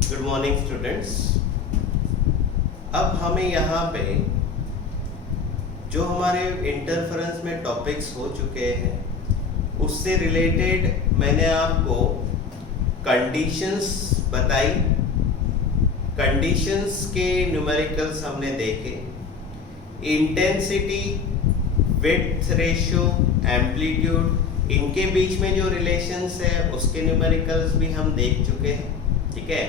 Good morning students. अब हमें यहाँ पे जो हमारे इंटरफेरेंस में टॉपिक्स हो चुके हैं उससे रिलेटेड मैंने आपको कंडीशंस बताई। कंडीशंस के न्यूमेरिकल्स हमने देखे। इंटेंसिटी, विड्थ रेशियो, एम्पलीट्यूड, इनके बीच में जो रिलेशंस है उसके न्यूमेरिकल्स भी हम देख चुके हैं। ठीक है,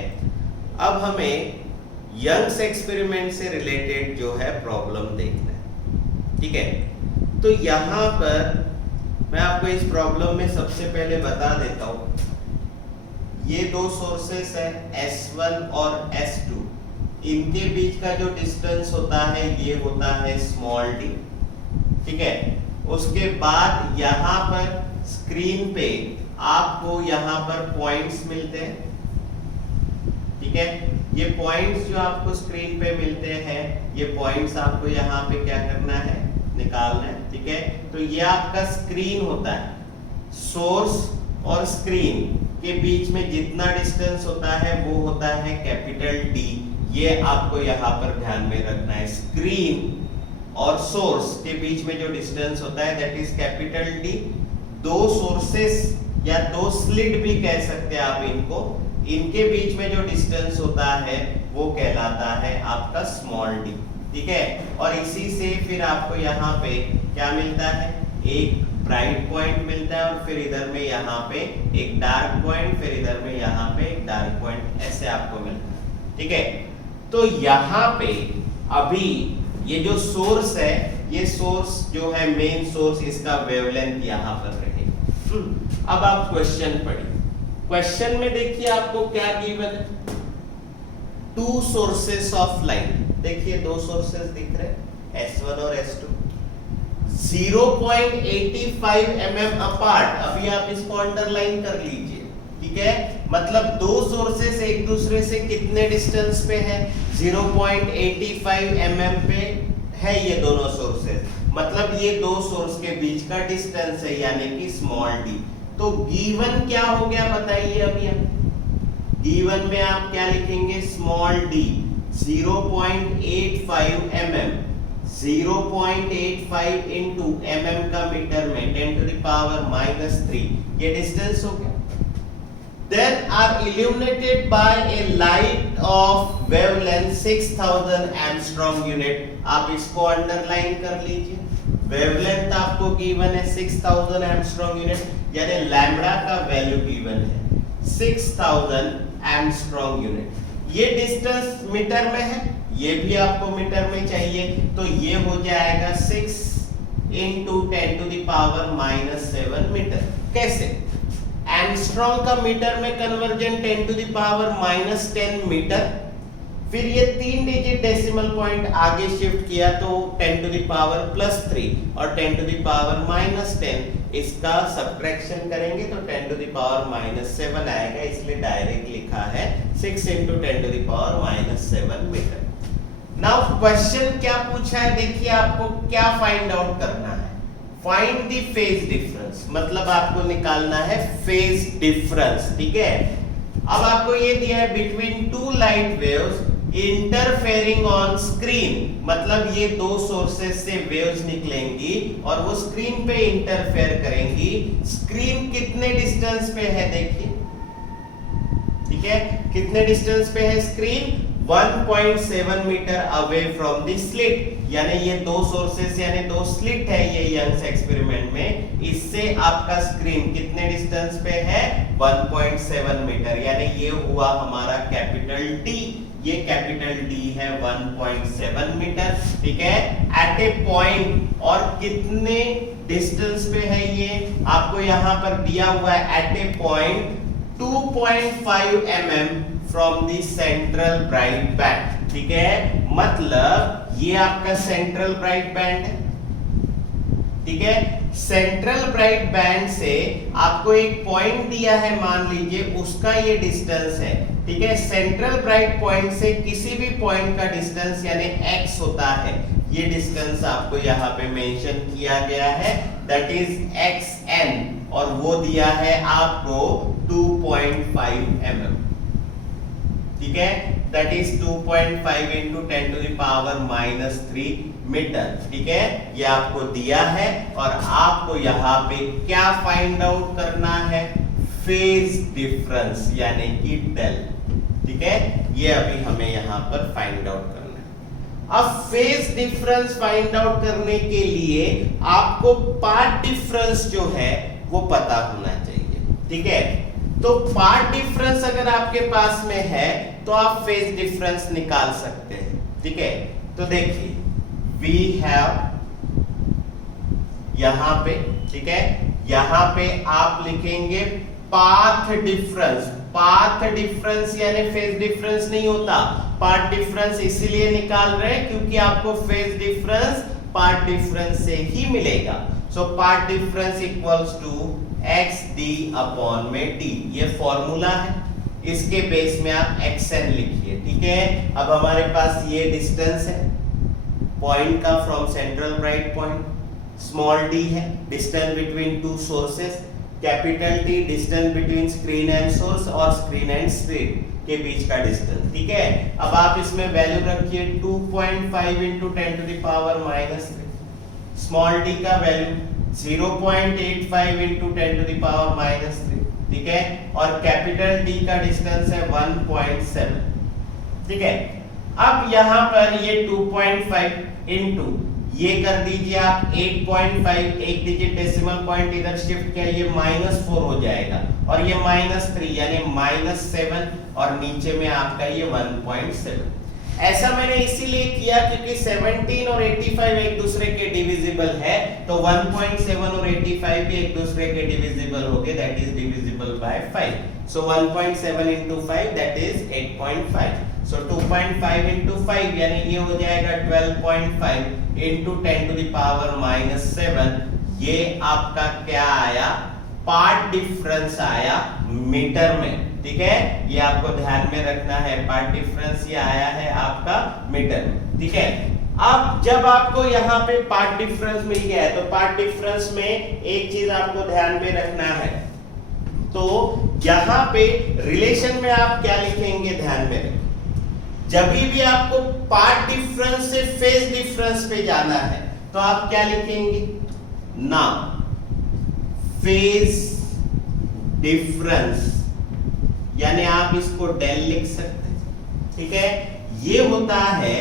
अब हमें यंग्स एक्सपेरिमेंट से रिलेटेड जो है प्रॉब्लम देखना है। ठीक है, तो यहाँ पर मैं आपको इस प्रॉब्लम में सबसे पहले बता देता हूँ, ये दो सोर्सेस है S1 और S2, इनके बीच का जो डिस्टेंस होता है ये होता है स्मॉल d। ठीक है, उसके बाद यहाँ पर स्क्रीन पे आपको यहाँ पर पॉइंट्स मिलते हैं। ठीक है, ये पॉइंट्स जो आपको स्क्रीन पे मिलते हैं, ये पॉइंट्स आपको यहाँ पे क्या करना है, निकालना है। ठीक है, तो ये आपका स्क्रीन होता है। सोर्स और स्क्रीन के बीच में जितना डिस्टेंस होता है वो होता है कैपिटल D। ये आपको यहाँ पर ध्यान में रखना है। स्क्रीन और सोर्स के बीच में जो डिस्टेंस होता है दैट इज कैपिटल D। दो सोर्सेस या दो स्लिट भी कह सकते हैं आप इनको, इनके बीच में जो डिस्टेंस होता है वो कहलाता है आपका स्मॉल d। ठीक है, और इसी से फिर आपको यहाँ पे क्या मिलता है, एक ब्राइट पॉइंट मिलता है और फिर इधर में यहाँ पे एक डार्क पॉइंट, फिर इधर में यहाँ पे एक डार्क पॉइंट, ऐसे आपको मिलता है। ठीक है, तो यहाँ पे अभी ये जो सोर्स है, ये सोर्स जो है मेन सोर्स, इसका वेवलेंथ यहाँ पर रहेगा। अब आप क्वेश्चन पढ़िए। क्वेश्चन में देखिए आपको क्या गिवन है, टू सोर्सेस ऑफ लाइट। देखिए दो सोर्सेस दिख रहे हैं S1 और S2, 0.85 mm अपार्ट। अभी आप इसको अंडरलाइन कर लीजिए। ठीक है, मतलब दो सोर्सेस एक दूसरे से कितने डिस्टेंस पे है, 0.85 mm पे है ये दोनों सोर्सेस। मतलब ये दो सोर्स के बीच का डिस्टेंस है यानी कि स्मॉल d। तो गिवन क्या हो गया बताइए। अभी गिवन में आप क्या लिखेंगे, small d 0.85 mm, 0.85 into mm का मीटर में 10⁻⁻3, ये डिस्टेंस हो गया। Then are illuminated by a light of wavelength 6000 Armstrong unit। आप इसको अंडरलाइन कर लीजिए। वेवलेंथ आपको गिवन है 6000 एंगस्ट्रॉम यूनिट, यानी लैम्बडा का वैल्यू गिवन है 6000 एंगस्ट्रॉम यूनिट। ये डिस्टेंस मीटर में है, ये भी आपको मीटर में चाहिए, तो ये हो जाएगा 6 into 10⁻⁻7 मीटर। कैसे, एंगस्ट्रॉम का मीटर में कन्वर्जन 10⁻⁻10 मीटर, फिर ये 3 डिजिट डेसिमल पॉइंट आगे शिफ्ट किया तो 10⁻+3 और 10⁻⁻10, इसका सब्ट्रैक्शन करेंगे तो 10⁻⁻7 आएगा, इसलिए डायरेक्ट लिखा है 6 into 10⁻⁻7 मीटर। नाउ क्वेश्चन क्या पूछा है, देखिए आपको क्या फाइंड आउट करना है, फाइंड द फेज डिफरेंस, मतलब आपको निकालना है फेज डिफरेंस। ठीक है, अब आपको ये दिया है between to light waves interfering on screen, मतलब ये दो सोर्सेस से वेव्स निकलेंगी और वो स्क्रीन पे इंटरफेयर करेंगी। स्क्रीन कितने डिस्टेंस पे है देखिए। ठीक है, कितने डिस्टेंस पे है screen, 1.7 metre away from the slit, यानी ये दो सोर्सेस यानी दो स्लिट है ये यंग्स एक्सपेरिमेंट में, इससे आपका स्क्रीन कितने डिस्टेंस पे है, 1.7 मीटर, यानी ये हुआ हमारा कैपिटल D। ये कैपिटल D है 1.7 मीटर। ठीक है, एट ए पॉइंट, और कितने डिस्टेंस पे है ये आपको यहाँ पर दिया हुआ है, at a point 2.5 mm from the central bright band. ठीक है, मतलब ये आपका सेंट्रल ब्राइट बैंड है। ठीक है, सेंट्रल ब्राइट बैंड से आपको एक पॉइंट दिया है, मान लीजिए उसका ये डिस्टेंस है। ठीक है, सेंट्रल ब्राइट पॉइंट से किसी भी पॉइंट का डिस्टेंस यानी x होता है, ये डिस्टेंस आपको यहाँ पे मेंशन किया गया है, दैट इज xn, और वो दिया है आपको 2.5 mm। ठीक है, that is 2.5 into 10 to the power -3 metre. ठीक है, ये आपको दिया है और आपको यहाँ पे क्या फाइंड आउट करना है, फेज डिफरेंस यानी कि डेल। ठीक है, ये अभी हमें यहाँ पर फाइंड आउट करना है। अब फेज डिफरेंस फाइंड आउट करने के लिए आपको पार्ट डिफरेंस जो है वो पता होना चाहिए। ठीक है, तो पार्ट डिफरेंस अगर आपके पास में है तो आप फेज डिफरेंस निकाल सकते हैं। ठीक है, तो देखिए वी हैव यहां पे, ठीक है, यहां पे आप लिखेंगे पाथ डिफरेंस। पाथ डिफरेंस यानी फेज डिफरेंस नहीं होता, पार्ट डिफरेंस इसीलिए निकाल रहे हैं क्योंकि आपको फेज डिफरेंस पार्ट डिफरेंस से ही मिलेगा। So path difference equals to xd upon में d, ये फॉर्मूला है, इसके बेस में आप xn लिखिए। ठीक है, अब हमारे पास ये डिस्टेंस है पॉइंट का from central bright point, small d है distance between to sources, capital T distance between screen and source और स्क्रीन एंड स्क्रीन के बीच का डिस्टेंस। ठीक है, अब आप इसमें वैल्यू रखिए 2.5 into 10 to the power -3, small d का value 0.85 into 10 to the power -3। ठीक है, और कैपिटल D का डिस्टेंस है 1.7। ठीक है, अब यहां पर ये 2.5 इंटू ये कर दीजिए आप 8.5, एक डिजिट डेसिमल पॉइंट इधर शिफ्ट किया, ये -4 हो जाएगा और ये -3 यानी -7 और नीचे में आपका ये 1.7। ऐसा मैंने इसीलिए किया क्योंकि 17 और 85 एक दूसरे के डिविजिबल है, तो 1.7 और 85 भी एक दूसरे के डिविजिबल हो गए, that is divisible by 5। So 1.7 into 5 that is 8.5। So 2.5 into 5 यानी ये हो जाएगा 12.5 into 10 to the power -7। ये आपका क्या आया, पार्ट डिफरेंस आया मीटर में। ठीक है, ये आपको ध्यान में रखना है, पार्ट डिफरेंस ये आया है आपका मीटर में। ठीक है, अब जब आपको यहाँ पे पार्ट डिफरेंस मिल गया है तो पार्ट डिफरेंस में एक चीज आपको ध्यान में रखना है, तो यहाँ पे रिलेशन में आप क्या लिखेंगे ध्यान में रखें, जब भी आपको पार्ट डिफरेंस से फेज डिफरेंस पे जाना है तो आप क्या लिखेंगे ना, फेज डिफरेंस यानी आप इसको डेल लिख सकते हैं। ठीक है, ये होता है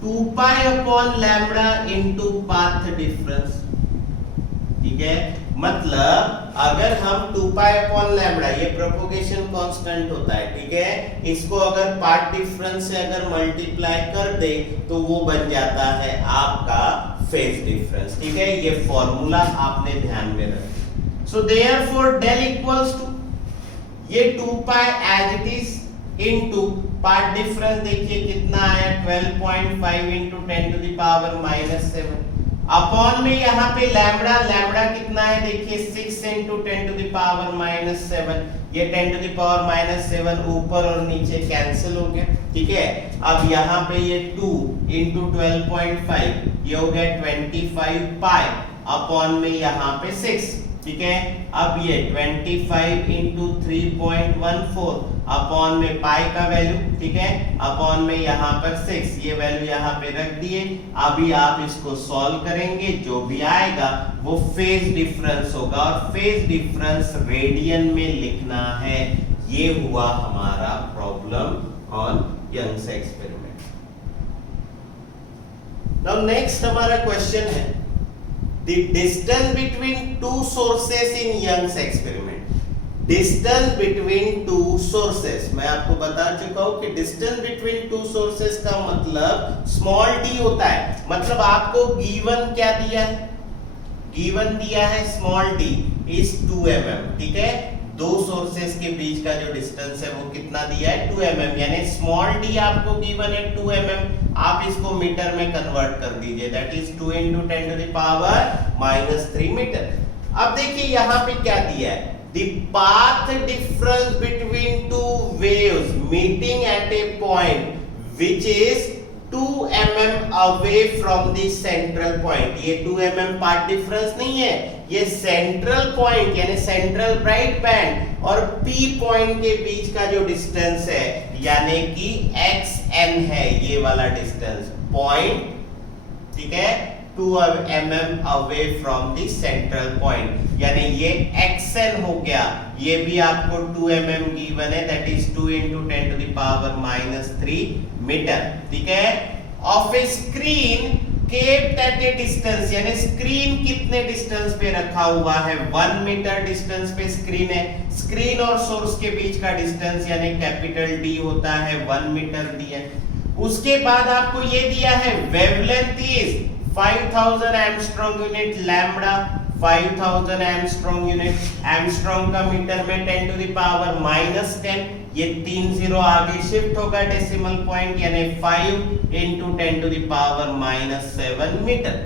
2 pi upon lambda into path difference. ठीक है, मतलब अगर हम 2 पाई अपॉन लैम्बडा, ये प्रोपगेशन कांस्टेंट होता है, ठीक है, इसको अगर पार्ट डिफरेंस से अगर मल्टीप्लाई कर दे तो वो बन जाता है आपका फेज डिफरेंस। ठीक है, ये फॉर्मूला आपने ध्यान में रखना। So therefore del equals to ये 2 pi as it is into path difference देखिए कितना आया 12.5 into 10 to the power -7 upon में यहाँ पे लैम्बडा, लैम्बडा कितना है देखिए 6 इंटू 10 टू द पावर -7, ये 10 टू द पावर -7 ऊपर और नीचे कैंसिल हो गया। ठीक है, अब यहाँ पे ये 2 इंटू 12.5 ये हो गया 25 पाई अपॉन में यहाँ पे 6। ठीक है, अब ये 25 इंटू 3.14 अपॉन में पाई का वैल्यू, ठीक है, अपॉन में यहाँ पर 6, ये वैल्यू यहाँ पे रख दिए। अभी आप इसको सॉल्व करेंगे, जो भी आएगा वो फेज डिफरेंस होगा और फेज डिफरेंस रेडियन में लिखना है। ये हुआ हमारा problem on Young's experiment. Now next हमारा क्वेश्चन है the distance between two sources in Young's experiment। distance between two sources, मैं आपको बता चुका हूं कि distance between two sources का मतलब small d होता है, मतलब आपको given क्या दिया है, given दिया है small d is 2 mm। ठीक है, दो सोर्सेस के बीच का जो डिस्टेंस है वो कितना दिया है 2 mm, यानी स्मॉल d आपको गिवन है 2 mm, आप इसको मीटर में कन्वर्ट कर दीजिए, that is 2 into 10 to the power -3 metre. अब देखिए यहाँ पे क्या दिया है, the path difference between two waves meeting at a point which is 2 mm away from the central point। ये 2 mm पार्ट डिफरेंस नहीं है, ये सेंट्रल पॉइंट यानी सेंट्रल ब्राइट बैंड और P पॉइंट के बीच का जो डिस्टेंस है यानी कि xn है, ये वाला डिस्टेंस पॉइंट, ठीक है, 2 mm away from the central point, यानी ये xn हो गया, ये भी आपको 2 mm गिवन है, that is 2 into 10 to the power -3 metre, ठीक है। Of a screen kept at a distance, यानी स्क्रीन कितने डिस्टेंस पे रखा हुआ है, 1 मीटर डिस्टेंस पे स्क्रीन है, स्क्रीन और सोर्स के बीच का डिस्टेंस यानी कैपिटल D होता है 1 मीटर दिया। उसके बाद आपको ये दिया है wavelength is 5000 angstrom unit, lambda 5000 angstrom unit, angstrom का मीटर में 10 to the power -10, ये 3 0 आगे शिफ्ट होगा डेसिमल पॉइंट, यानी 5 into 10 to the power -7 metre.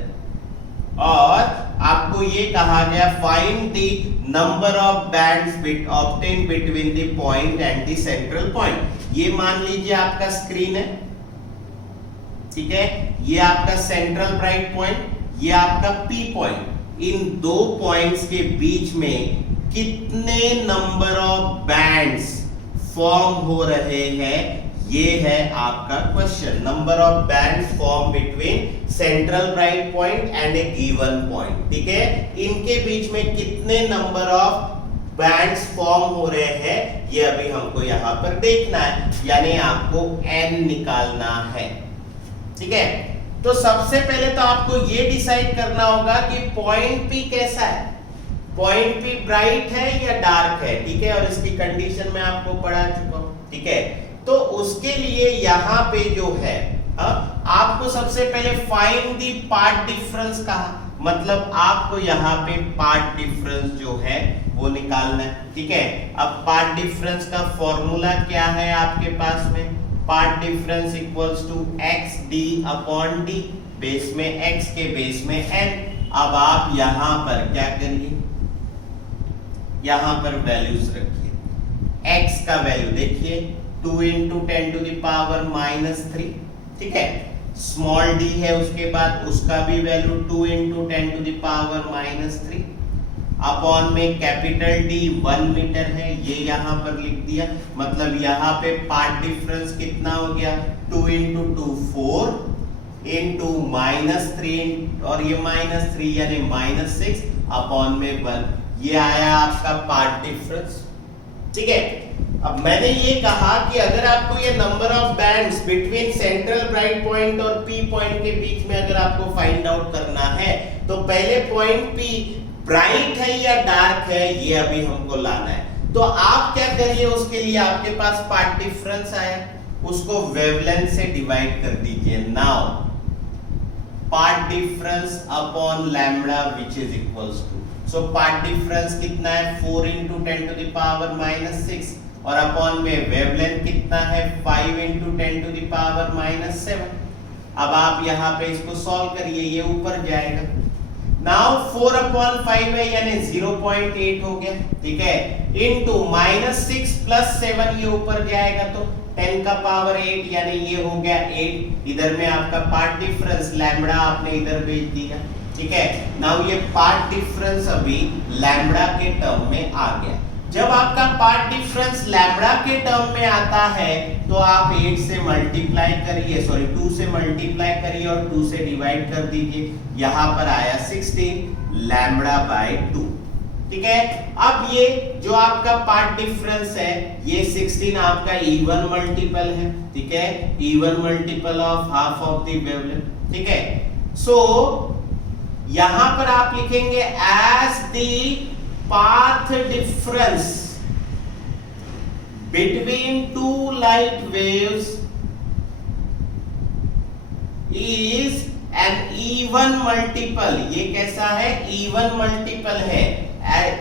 और आपको ये कहा गया find the number of bands obtain between the point and the central point. ये मान लीजिए आपका स्क्रीन है, ठीक है, ये आपका सेंट्रल ब्राइट पॉइंट, ये आपका P पॉइंट, इन दो पॉइंट्स के बीच में कितने नंबर ऑफ बैंड्स फॉर्म हो रहे हैं, ये है आपका question. Number of bands form between central bright point and A given point, ठीक है, इनके बीच में कितने नंबर ऑफ बैंड्स फॉर्म हो रहे हैं, ये अभी हमको यहां पर देखना है, यानी आपको n निकालना है, ठीक है। तो सबसे पहले तो आपको ये डिसाइड करना होगा कि पॉइंट P कैसा है, पॉइंट P ब्राइट है या डार्क है, ठीक है, और इसकी कंडीशन मैं आपको पढ़ा चुका हूं, ठीक है। तो उसके लिए यहाँ पे जो है आपको सबसे पहले फाइंड द पार्ट डिफरेंस कहा, मतलब आपको यहाँ पे पार्ट डिफरेंस जो है वो निकालना है, ठीक है। अब पार्ट डिफरेंस का फॉर्मूला क्या है आपके पास में, path difference equals to xd upon d, base में x के बेस में n। अब आप यहां पर क्या करिए, यहां पर वैल्यूज रखिए, x का वैल्यू देखिए 2 into 10 to the power -3, ठीक है, स्मॉल d है, उसके बाद उसका भी value 2 into 10 to the power -3 upon में कैपिटल D 1 मीटर है, ये यहां पर लिख दिया, मतलब यहां पे पार्ट डिफरेंस कितना हो गया, 2 into 2 4 into -3 और ये -3 यानी -6 अपॉन में 1, ये आया आपका पार्ट डिफरेंस, ठीक है। अब मैंने ये कहा कि अगर आपको ये number of bands between central bright point और P पॉइंट के बीच में अगर आपको फाइंड आउट करना है, तो पहले पॉइंट P ब्राइट है या डार्क है, ये अभी हमको लाना है। तो आप क्या करिए, उसके लिए आपके पास पार्ट डिफरेंस आया, उसको वेवलेंथ से डिवाइड कर दीजिए। Now path difference upon lambda which is equals to, so path difference कितना है 4 into 10 to the power -6 और अपॉन में वेवलेंथ कितना है 5 into 10 to the power -7। अब आप यहाँ पे इसको सॉल्व करिए, ये ऊपर जाएगा। नाउ 4 upon 5 है यानी 0.8 हो गया, ठीक है, इनटू -6 + 7 ये ऊपर जाएगा तो 10 का पावर 8 यानी ये हो गया 8। इधर में आपका पार्ट डिफरेंस लैम्बडा आपने इधर भेज दिया, ठीक है। नाउ ये पार्ट डिफरेंस अभी लैम्बडा के टर्म में आ गया। जब आपका पार्ट डिफरेंस लैम्बडा के टर्म में आता है तो आप 8 से मल्टीप्लाई करिए, सॉरी 2 से मल्टीप्लाई करिए और 2 से डिवाइड कर दीजिए, यहां पर आया 16 लैम्बडा बाय 2, ठीक है। अब ये जो आपका पार्ट डिफरेंस है ये 16 आपका इवन मल्टीपल है, ठीक है, even multiple of half of the wavelength, ठीक है। सो यहां पर आप लिखेंगे as the path difference between two light waves is an even multiple, ये कैसा है, even multiple है,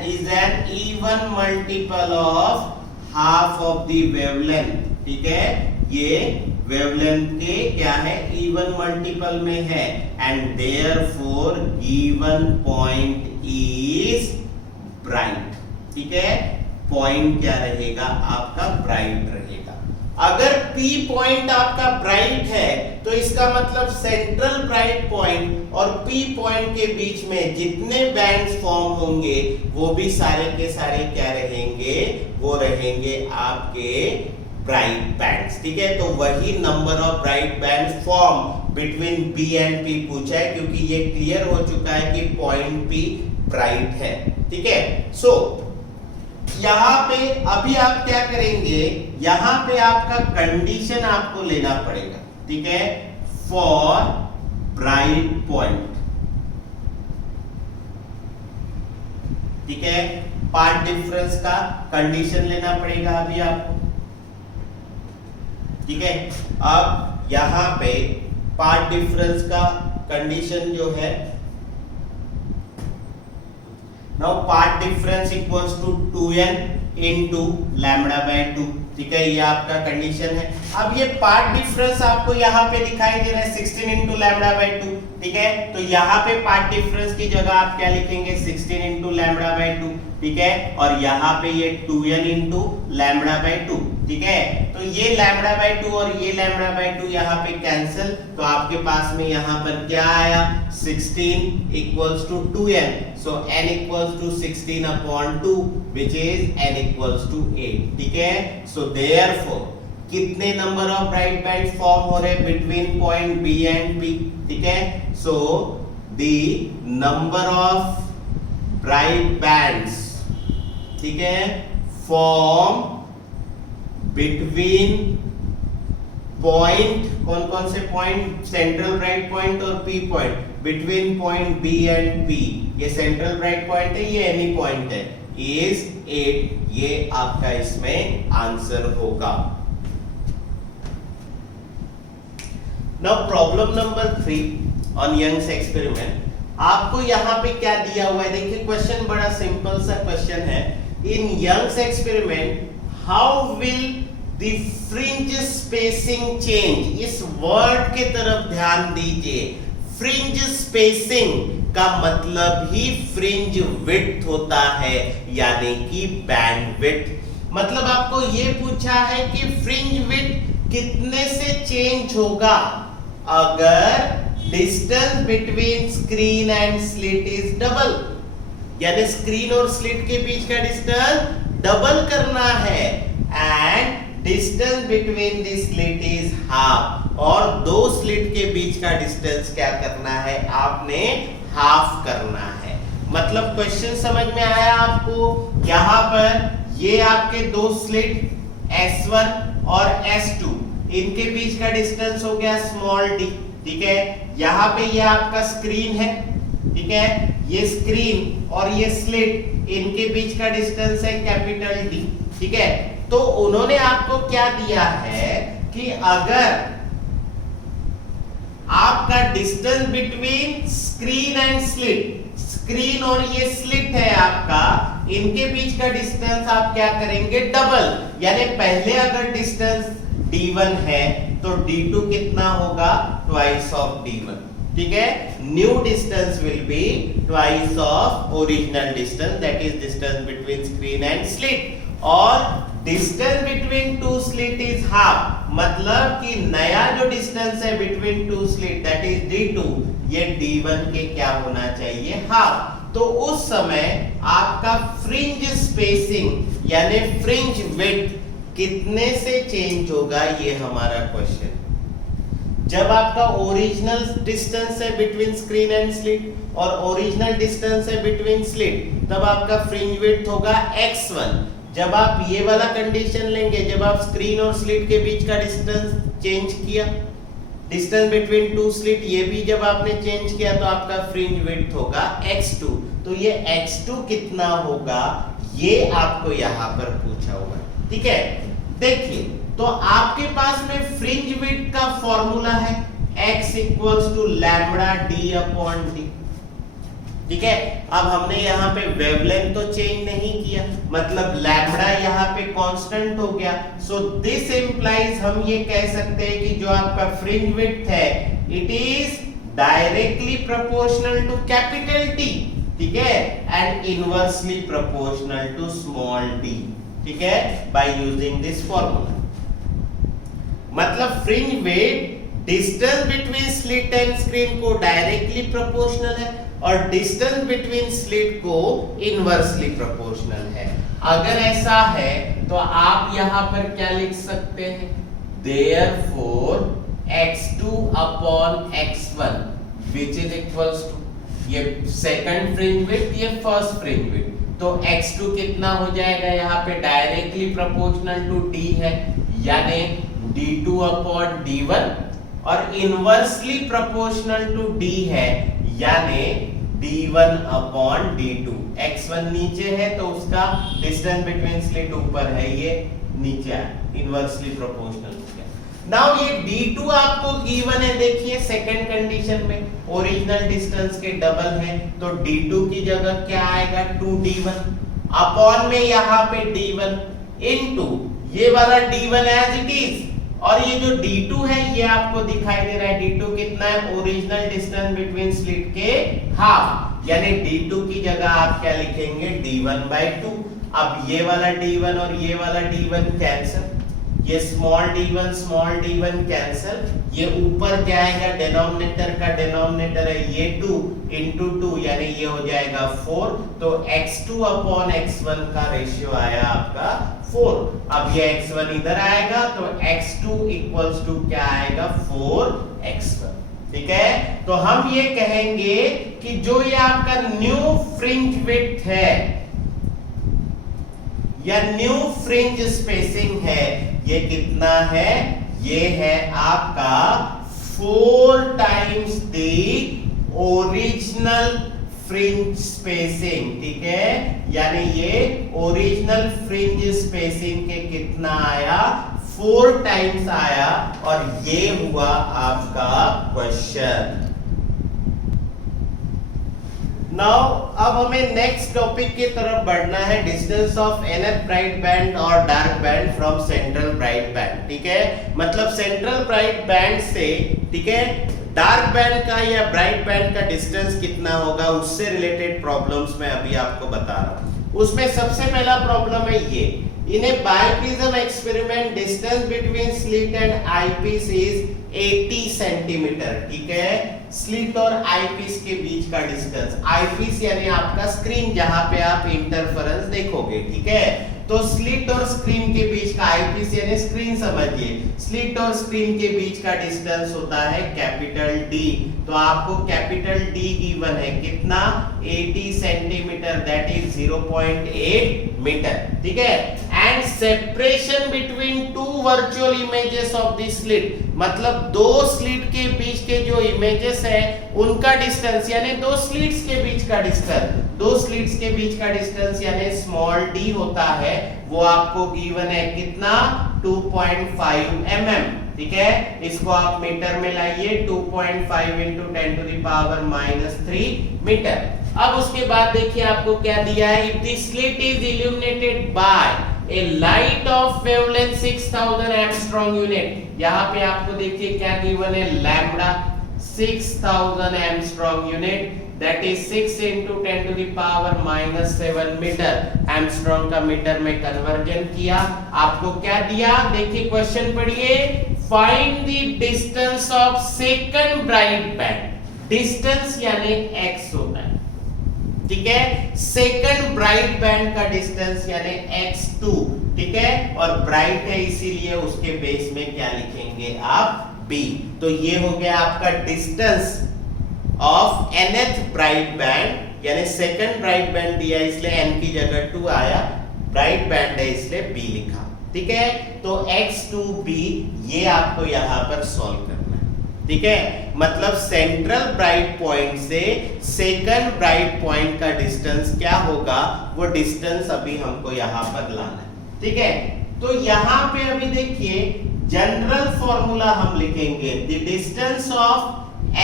is an even multiple of half of the wavelength, ठीक है, ये wavelength के क्या है, even multiple में है, and therefore given point is bright, ठीक है, पॉइंट क्या रहेगा आपका ब्राइट रहेगा। अगर P पॉइंट आपका ब्राइट है तो इसका मतलब सेंट्रल ब्राइट पॉइंट और P पॉइंट के बीच में जितने बैंड्स फॉर्म होंगे वो भी सारे के सारे क्या रहेंगे, वो रहेंगे आपके ब्राइट बैंड्स। ठीक है, तो वही number of bright bands form between B and P पूछा है, क्योंकि ये क्लियर हो चुका है कि पॉइंट P ब्राइट है। ठीक है, सो यहां पे अभी आप क्या करेंगे, यहां पे आपका कंडीशन आपको लेना पड़ेगा। ठीक है, फॉर ब्राइट पॉइंट। ठीक है, पार्ट डिफरेंस का कंडीशन लेना पड़ेगा अभी आपको। ठीक है, अब यहां पे पार्ट डिफरेंस का कंडीशन जो है, now path difference equals to 2n into lambda by 2। ठीक है, ये आपका कंडीशन है। अब ये पार्ट डिफरेंस आपको यहाँ पे दिखाई दे रहा है 16 इंटू लैम्बडा बाय 2। ठीक है, तो यहाँ पे पार्ट डिफरेंस की जगह आप क्या लिखेंगे, 16 इंटू लैम्बडा बाय 2। ठीक है, और यहाँ पे ये 2n इंटू लैम्बडा बाय 2। ठीक है, तो ये लैम्बडा बाय 2 और ये लैम्बडा बाय 2 यहाँ पे कैंसिल, तो आपके पास में यहाँ पर क्या आया, 16 equals to 2n, so n equals to 16 upon 2 which is n equals to 8। ठीक है, so therefore कितने number of bright band form हो रहे between point B and P। ठीक है, so the number of bright bands, ठीक है, form between point, कौन कौन से पॉइंट, सेंट्रल ब्राइट पॉइंट और P point, between point B and P, ये सेंट्रल ब्राइट पॉइंट है, ये एनी पॉइंट है, इज 8। ये आपका इसमें आंसर होगा। Now problem number 3 on Young's experiment. आपको यहाँ पे क्या दिया हुआ है, देखिए क्वेश्चन बड़ा सिंपल सा क्वेश्चन है। In Young's experiment how will the fringe spacing change. इस वर्ड के तरफ ध्यान दीजिए, फ्रिंज स्पेसिंग का मतलब ही फ्रिंज विड्थ होता है, यानी कि बैंड विड्थ। मतलब आपको ये पूछा है कि फ्रिंज विड्थ कितने से चेंज होगा अगर distance between screen and slit is double, यानी स्क्रीन और स्लिट के बीच का डिस्टेंस डबल करना है, and distance between the slit is half, और दो स्लिट के बीच का डिस्टेंस क्या करना है, आपने हाफ करना है। मतलब क्वेश्चन समझ में आया आपको। यहां पर ये आपके दो स्लिट S1 और S2, इनके बीच का डिस्टेंस हो गया स्मॉल d। ठीक है, यहाँ पे ये आपका स्क्रीन है। ठीक है, ये स्क्रीन और ये स्लिट, इनके बीच का डिस्टेंस है कैपिटल D। ठीक है, तो उन्होंने आपको क्या दिया है कि अगर आपका distance between screen and slit, screen और ये स्लिट है आपका, इनके बीच का डिस्टेंस आप क्या करेंगे, डबल। यानी पहले अगर डिस्टेंस D1 है तो D2 कितना होगा, ट्वाइस ऑफ D1। ठीक है, new distance will be twice of original distance, that is distance between screen and slit, और distance between two slit is half, मतलब कि नया जो डिस्टेंस है between two slit that is D2, ये D1 के क्या होना चाहिए, हाफ। तो उस समय आपका फ्रिंज स्पेसिंग यानी फ्रिंज विड्थ कितने से चेंज होगा, ये हमारा क्वेश्चन। जब आपका ओरिजिनल डिस्टेंस है बिटवीन स्क्रीन एंड स्लिट और ओरिजिनल डिस्टेंस है बिटवीन स्लिट, तब आपका फ्रिंज विड्थ होगा x1। जब आप ये वाला कंडीशन लेंगे, जब आप स्क्रीन और स्लिट के बीच का डिस्टेंस चेंज किया, डिस्टेंस बिटवीन टू स्लिट ये भी जब आपने चेंज किया, तो आपका फ्रिंज विड्थ होगा x2। तो ये x2 कितना होगा, ये आपको यहाँ पर पूछा हुआ है। ठीक है, देखिए तो आपके पास में फ्रिंज विड्थ का फॉर्मूला है x equals to lambda d upon d। ठीक है, अब हमने यहाँ पे वेवलेंथ तो चेंज नहीं किया, मतलब लैम्बडा यहाँ पे कांस्टेंट हो गया। सो दिस इंप्लाइज हम ये कह सकते हैं कि जो आपका फ्रिंज विड्थ है it is directly proportional to capital T। ठीक है, and inversely proportional to small d। ठीक है, बाय यूजिंग दिस फॉर्मूला। मतलब fringe width distance between slit and screen को डायरेक्टली प्रोपोर्शनल है और डिस्टेंस बिटवीन स्लिट को इनवर्सली प्रोपोर्शनल है। अगर ऐसा है तो आप यहां पर क्या लिख सकते हैं, therefore x2 upon x1 which is equals to, ये सेकंड फ्रिंज विड्थ, ये फर्स्ट फ्रिंज विड्थ, तो x2 कितना हो जाएगा, यहाँ पे डायरेक्टली प्रोपोर्शनल टू d है यानी d2 अपॉन d1 और इनवर्सली प्रोपोर्शनल टू d है यानी d1 अपॉन d2। x1 नीचे है तो उसका डिस्टेंस बिटवीन स्लिट ऊपर है, ये नीचे है, इनवर्सली प्रोपोर्शनल हो गया। नाउ ये d2 आपको गिवन है, देखिए सेकंड कंडीशन में ओरिजिनल डिस्टेंस के डबल है तो d2 की जगह क्या आएगा 2d1 अपॉन में यहाँ पे d1 इनटू ये वाला d1 एज इट इज और ये जो d2 है ये आपको दिखाई दे रहा है, d2 कितना है, ओरिजिनल डिस्टेंस बिटवीन स्लिट के हाफ, यानी d2 की जगह आप क्या लिखेंगे d1/2। अब ये वाला d1 और ये वाला d1 कैंसिल, ये स्मॉल d1 कैंसिल, ये ऊपर क्या आएगा, डिनोमिनेटर का डिनोमिनेटर है ये 2 into 2 यानी ये हो जाएगा 4, तो x2 अपॉन x1 का रेशियो आया आपका 4। अब ये x1 इधर आएगा तो x2 इक्वल्स टू क्या आएगा 4x1, ठीक है। तो हम ये कहेंगे कि जो ये आपका न्यू फ्रिंज विड्थ है या न्यू फ्रिंज स्पेसिंग है, ये कितना है, ये है आपका 4 times the original fringe spacing, ठीक है, यानी ये ओरिजिनल फ्रिंज स्पेसिंग के कितना आया 4 टाइम्स आया और ये हुआ आपका क्वेश्चन। नाउ अब हमें नेक्स्ट टॉपिक की तरफ बढ़ना है, distance of nth bright band और dark band from central bright band, ठीक है, मतलब सेंट्रल ब्राइट बैंड से, ठीक है, डार्क बैंड का या ब्राइट बैंड का डिस्टेंस कितना होगा, उससे रिलेटेड प्रॉब्लम्स मैं अभी आपको बता रहा हूं। उसमें सबसे पहला प्रॉब्लम है ये, in a biprism experiment distance between slit and eyepiece is 80 centimetre, ठीक है, स्लिट और आईपीस के बीच का डिस्टेंस, आईपीस यानी आपका स्क्रीन जहां पे आप इंटरफेरेंस देखोगे, ठीक है, तो स्लिट और स्क्रीन के बीच का, आईपीस यानी स्क्रीन समझिए, स्लिट और स्क्रीन के बीच का डिस्टेंस होता है कैपिटल डी, तो आपको कैपिटल डी गिवन है कितना 80 सेंटीमीटर, दैट इज 0.8 मीटर, ठीक है, and separation between two virtual images of the slit, मतलब दो स्लिट के बीच के जो इमेजेस है उनका डिस्टेंस यानी दो स्लिट्स के बीच का डिस्टेंस, दो स्लिट्स के बीच का डिस्टेंस यानी स्मॉल डी होता है, वो आपको गिवन है कितना 2.5 mm, ठीक है, इसको आप मीटर में लाइए, 2.5 into 10 to the power -3 metre. अब उसके बाद देखिए आपको क्या दिया है, if the slit is illuminated by a light of wavelength 6000 Armstrong unit, यहाँ पे आपको देखिए क्या गिवन है, lambda 6000 Armstrong unit, that is 6 into 10 to the power -7 metre, एम्स्ट्रॉन्ग का मीटर में कन्वर्जन किया, आपको क्या दिया, देखिए क्वेश्चन पढ़िए, find the distance of second bright band, distance यानी x होता है, ठीक है, सेकंड ब्राइट बैंड का डिस्टेंस यानी x2, ठीक है, और ब्राइट है इसीलिए उसके बेस में क्या लिखेंगे आप b, तो ये हो गया आपका distance of nth bright band, यानी सेकंड ब्राइट बैंड दिया इसलिए n की जगह 2 आया, ब्राइट बैंड है इसलिए b लिखा, ठीक है, तो x2b ये आपको यहां पर सॉल्व करना है, ठीक है, मतलब सेंट्रल ब्राइट पॉइंट से सेकंड ब्राइट पॉइंट का डिस्टेंस क्या होगा, वो डिस्टेंस अभी हमको यहां पर लाना है, ठीक है, तो यहां पे अभी देखिए जनरल फॉर्मूला हम लिखेंगे, द डिस्टेंस ऑफ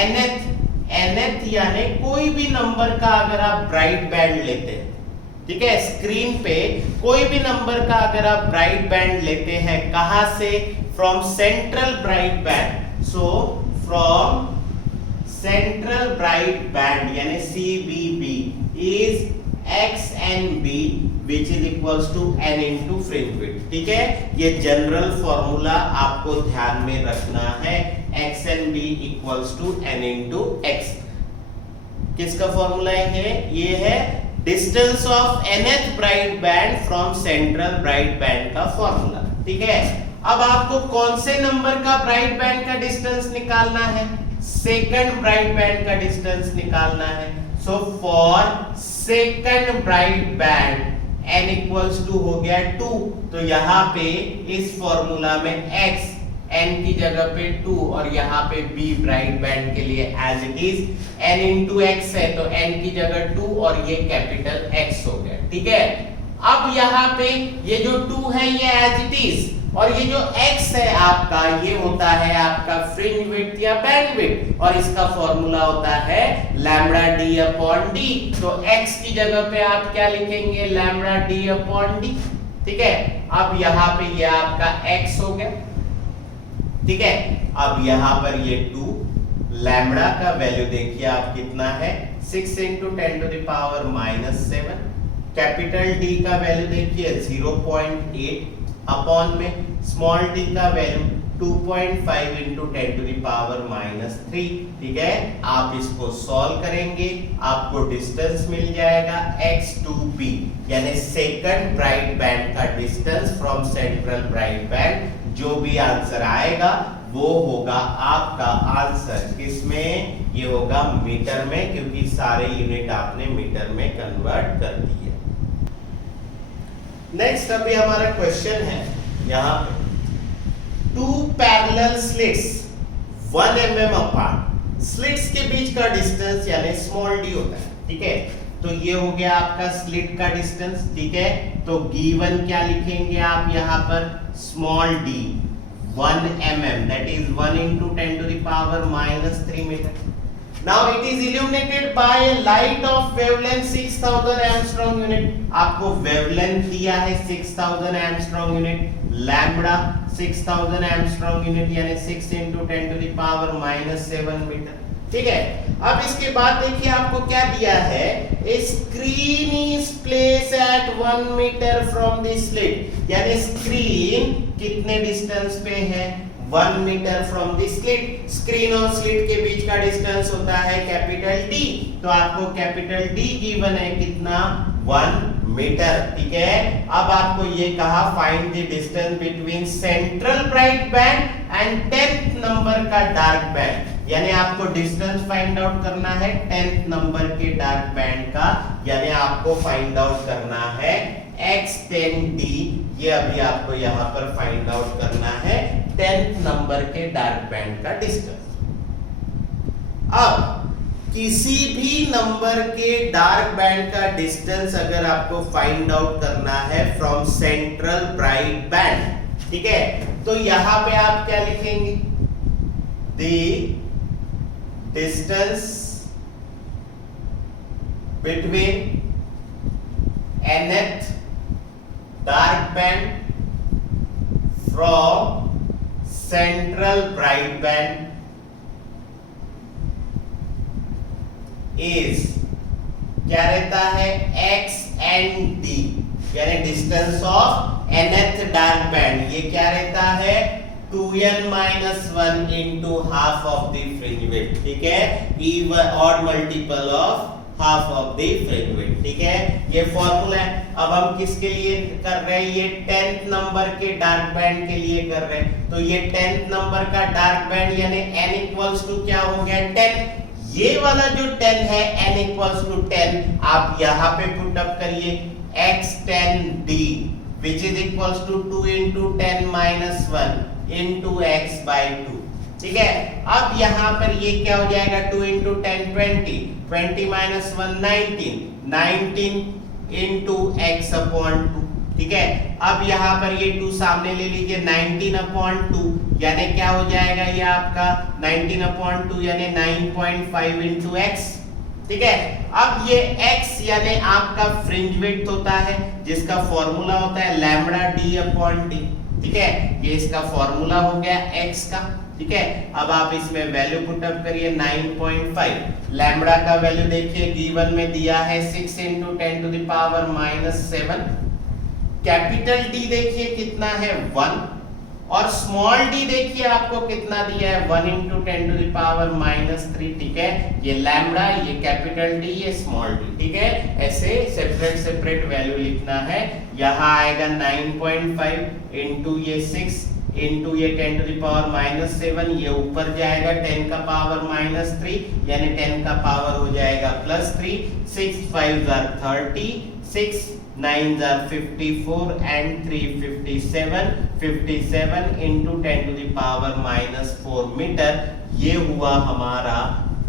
nth यानी कोई भी नंबर का अगर आप ब्राइट बैंड लेते हैं, ठीक है, स्क्रीन पे कोई भी नंबर का अगर आप ब्राइट बैंड लेते हैं, कहां से, from central bright band, so from central bright band यानी CBB is x and b which is equals to n into fringe width. ठीक है, ये जनरल फॉर्मूला आपको ध्यान में रखना है, xnb equals to n into x। किसका फॉर्मूला है? ये है distance of nth bright band from central bright band का फॉर्मूला। ठीक है, अब आपको कौन से नंबर का ब्राइट बैंड का डिस्टेंस निकालना है? सेकंड ब्राइट बैंड का डिस्टेंस निकालना है। So for second bright band n equals to हो गया 2, तो यहां पे इस फॉर्मूला में x n की जगह पे 2 और यहाँ पे b ब्राइट बैंड के लिए as it is n into x है, तो n की जगह 2 और ये कैपिटल X हो गया। ठीक है, अब यहाँ पे ये जो 2 है ये एज इट इज, और ये जो x है आपका, ये होता है आपका फ्रिंज विड्थ या बैंड विड्थ, और इसका फॉर्मूला होता है लैम्बडा d अपॉन d। तो x की जगह पे आप क्या लिखेंगे? Lambda d upon d। ठीक है, अब यहाँ पे ये आपका x हो गया। ठीक है, अब यहां पर ये 2 लैम्बडा का वैल्यू देखिए आप कितना है? 6 into 10 to the power -7। Capital D का वैल्यू देखिए 0.8 अपॉन में स्मॉल d का value 2.5 into 10 to the power -3। ठीक है, आप इसको सॉल्व करेंगे, आपको डिस्टेंस मिल जाएगा x2b, यानी सेकंड ब्राइट बैंड का distance from central bright band. जो भी आंसर आएगा वो होगा आपका आंसर किसमें? ये होगा मीटर में, क्योंकि सारे यूनिट आपने मीटर में कन्वर्ट कर दिए। नेक्स्ट अभी हमारा क्वेश्चन है यहाँ पे 2 parallel slits 1 mm apart, slits के बीच का डिस्टेंस यानी स्मॉल d होता है। ठीक है, तो ये हो गया आपका स्लिट का डिस्टेंस। ठीक है, तो गिवन क्या लिखेंगे आप यहाँ पर? Small d 1 mm, that is 1 into 10 to the power -3 meter. Now it is illuminated by a light of wavelength 6000 Armstrong unit. आपको wavelength दिया है 6000 Armstrong unit, lambda 6000 Armstrong unit यानी 6 into 10 to the power -7 meter। ठीक है, अब इसके बाद देखिए आपको क्या दिया है? Screen is place at 1 metre from the slit, यानी स्क्रीन कितने डिस्टेंस पे है? 1 metre from the slit. Screen और स्लिट के बीच का डिस्टेंस होता है कैपिटल D, तो आपको कैपिटल D गिवन है कितना? 1 मीटर। ठीक है, अब आपको ये कहा find the distance between central bright band and 10th number का डार्क बैंड, यानी आपको डिस्टेंस फाइंड आउट करना है 10th नंबर के डार्क बैंड का, यानी आपको फाइंड आउट करना है x10d। ये अभी आपको यहाँ पर फाइंड आउट करना है 10th नंबर के डार्क बैंड का डिस्टेंस। अब किसी भी नंबर के डार्क बैंड का डिस्टेंस अगर आपको फाइंड आउट करना है फ्रॉम सेंट्रल ब्राइट बैंड, ठीक है, तो यहां पे आप क्या लिखेंगे? The distance between nth dark band from central bright band is क्या रहता है? x and d, यानी distance of nth dark band, ये क्या रहता है? 2n-1 into half of the fringe width। ठीक है, even odd multiple of half of the fringe width। ठीक है, ये फॉर्मूला है। अब हम किसके लिए कर रहे हैं? ये 10th नंबर के डार्क बैंड के लिए कर रहे हैं, तो ये 10th नंबर का डार्क बैंड यानी n इक्वल्स टू क्या हो गया? 10। ये वाला जो 10 है n इक्वल्स टू 10, आप यहाँ पे पुट अप करिए x10d which is equals to 2 into 10-1 into x by 2। ठीक है, अब यहाँ पर ये क्या हो जाएगा? 2 into 10 20, 20-1 19, 19 into x upon 2। ठीक है, अब यहाँ पर ये 2 सामने ले लीजिए, 19/2 यानी क्या हो जाएगा? ये आपका 19/2 यानी 9.5 into x। ठीक है, अब ये x यानी आपका फ्रिंज विड्थ होता है, जिसका फॉर्मूला होता है लैम्बडा d अपॉन d। ठीक है, ये इसका फॉर्मूला हो गया x का। ठीक है, अब आप इसमें वैल्यू पुट अप करिए 9.5। लैम्बडा का वैल्यू देखिए गिवन में दिया है 6 × 10⁻⁻7। कैपिटल D देखिए कितना है 1, और स्मॉल d देखिए आपको कितना दिया है 1 × 10⁻⁻3। ठीक है, ये लैम्बडा, ये कैपिटल D, ये स्मॉल d। ठीक है, ऐसे सेपरेट सेपरेट वैल्यू लिखना है। यहाँ आएगा 9.5 इंटू ये 6 इंटू ये 10⁻⁻7, ये ऊपर जाएगा 10⁻⁻3, यानी 10 का पावर हो जाएगा +3। 6 5 are 30, 6 9 are 54 and 3 57। 57 into 10⁻⁻4 metre, ये हुआ हमारा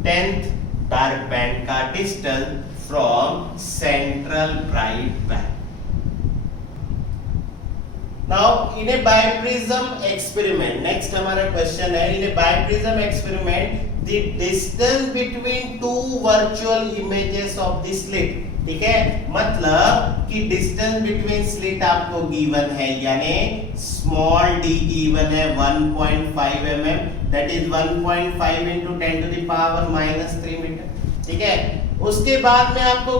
10th डार्क बैंड का distance from central bright band. Now in a biprism experiment, next हमारा क्वेश्चन है, in a biprism experiment the distance between two virtual images of the slit. ठीक है, मतलब कि डिस्टेंस बिटवीन स्लिट आपको given है, यानी स्मॉल d गिवन है 1.5 mm, that is 1.5 into 10⁻⁻3 metre. ठीक है, उसके बाद में आपको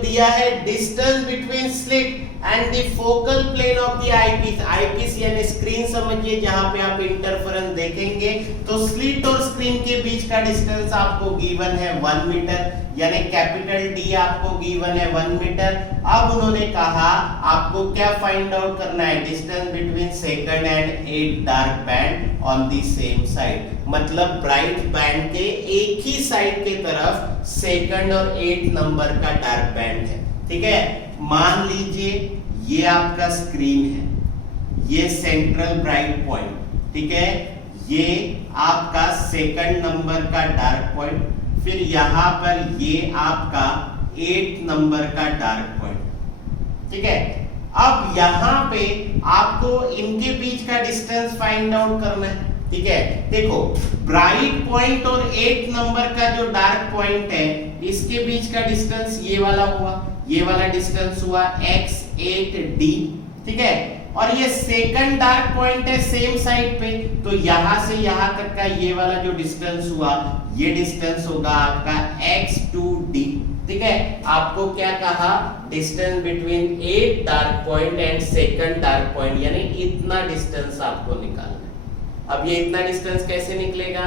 दिया है distance between slit and the focal plane of the eyepiece. Eyepiece यानी स्क्रीन समझिए, जहां पे आप इंटरफेरेंस देखेंगे, तो स्लिट और स्क्रीन के बीच का डिस्टेंस आपको गिवन है 1 मीटर, यानी कैपिटल D आपको गिवन है 1 मीटर। अब उन्होंने कहा आपको क्या फाइंड आउट करना है, distance between second and 8 dark band on the same side, मतलब ब्राइट बैंड के एक ही साइड के तरफ सेकंड और 8 नंबर का डार्क बैंड है। ठीक है, मान लीजिए ये आपका स्क्रीन है, ये सेंट्रल ब्राइट पॉइंट। ठीक है, ये आपका सेकंड नंबर का डार्क पॉइंट, फिर यहां पर ये आपका 8 नंबर का डार्क पॉइंट। ठीक है, अब यहां पे आपको इनके बीच का डिस्टेंस फाइंड आउट करना है। ठीक है, देखो ब्राइट पॉइंट और 8 नंबर का जो डार्क पॉइंट है, इसके बीच का डिस्टेंस ये वाला हुआ, ये वाला डिस्टेंस हुआ x8d। ठीक है, और ये सेकंड डार्क पॉइंट है सेम साइड पे, तो यहां से यहां तक का ये वाला जो डिस्टेंस हुआ, ये डिस्टेंस होगा आपका x2d। ठीक है, आपको क्या कहा, distance between 8 dark point and second dark point, यानी इतना डिस्टेंस आपको निकालना है। अब ये इतना डिस्टेंस कैसे निकलेगा,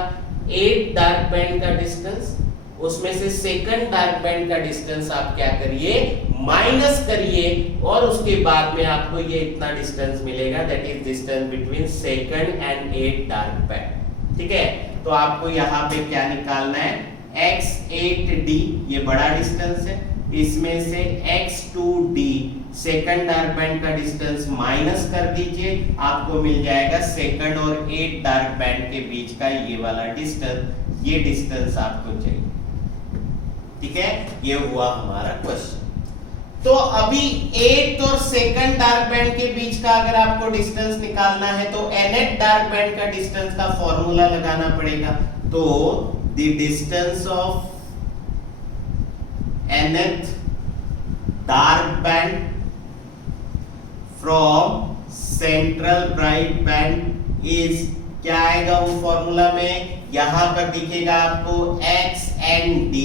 8 डार्क बैंड का डिस्टेंस, उसमें से सेकंड डार्क बैंड का डिस्टेंस आप क्या करिए, माइनस करिए, और उसके बाद में आपको ये इतना डिस्टेंस मिलेगा, that is distance between second and 8 dark band. ठीक है, तो आपको यहाँ पे क्या निकालना है, x8d, ये बड़ा डिस्टेंस है, इसमें से x2d सेकंड डार्क बैंड का डिस्टेंस माइनस कर दीजिए, आपको मिल जाएगा सेकंड और 8 डार्क बैंड के बीच का ये वाला डिस्टेंस, ये डिस्टेंस आपको चाहिए। ठीक है, ये हुआ हमारा क्वेश्चन। तो अभी 8 और सेकंड डार्क बैंड के बीच का अगर आपको डिस्टेंस निकालना है, तो nth डार्क बैंड का डिस्टेंस का फॉर्मूला लगाना पड़ेगा। तो the distance of nth dark band from central bright band is, क्या आएगा वो फॉर्मूला में, यहां पर दिखेगा आपको x(n)d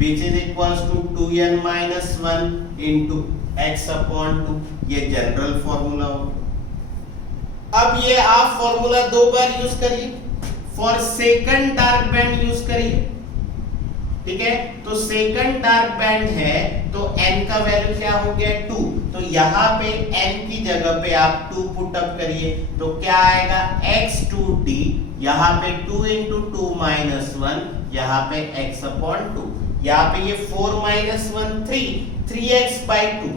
which is equals to 2n minus 1 into x/2, ये जनरल फॉर्मूला होगा। अब ये आप फॉर्मूला 2 बार यूज करिए, for second dark band use करिए। ठीक है, तो सेकंड डार्क बैंड है, तो n का वैल्यू क्या हो गया 2, तो यहाँ पे n की जगह पे आप 2 पुट अप करिए, तो क्या आएगा x2d, यहाँ पे 2 into 2 minus 1, यहाँ पे x/2, यहाँ पे ये 4 minus 1 3, 3x/2,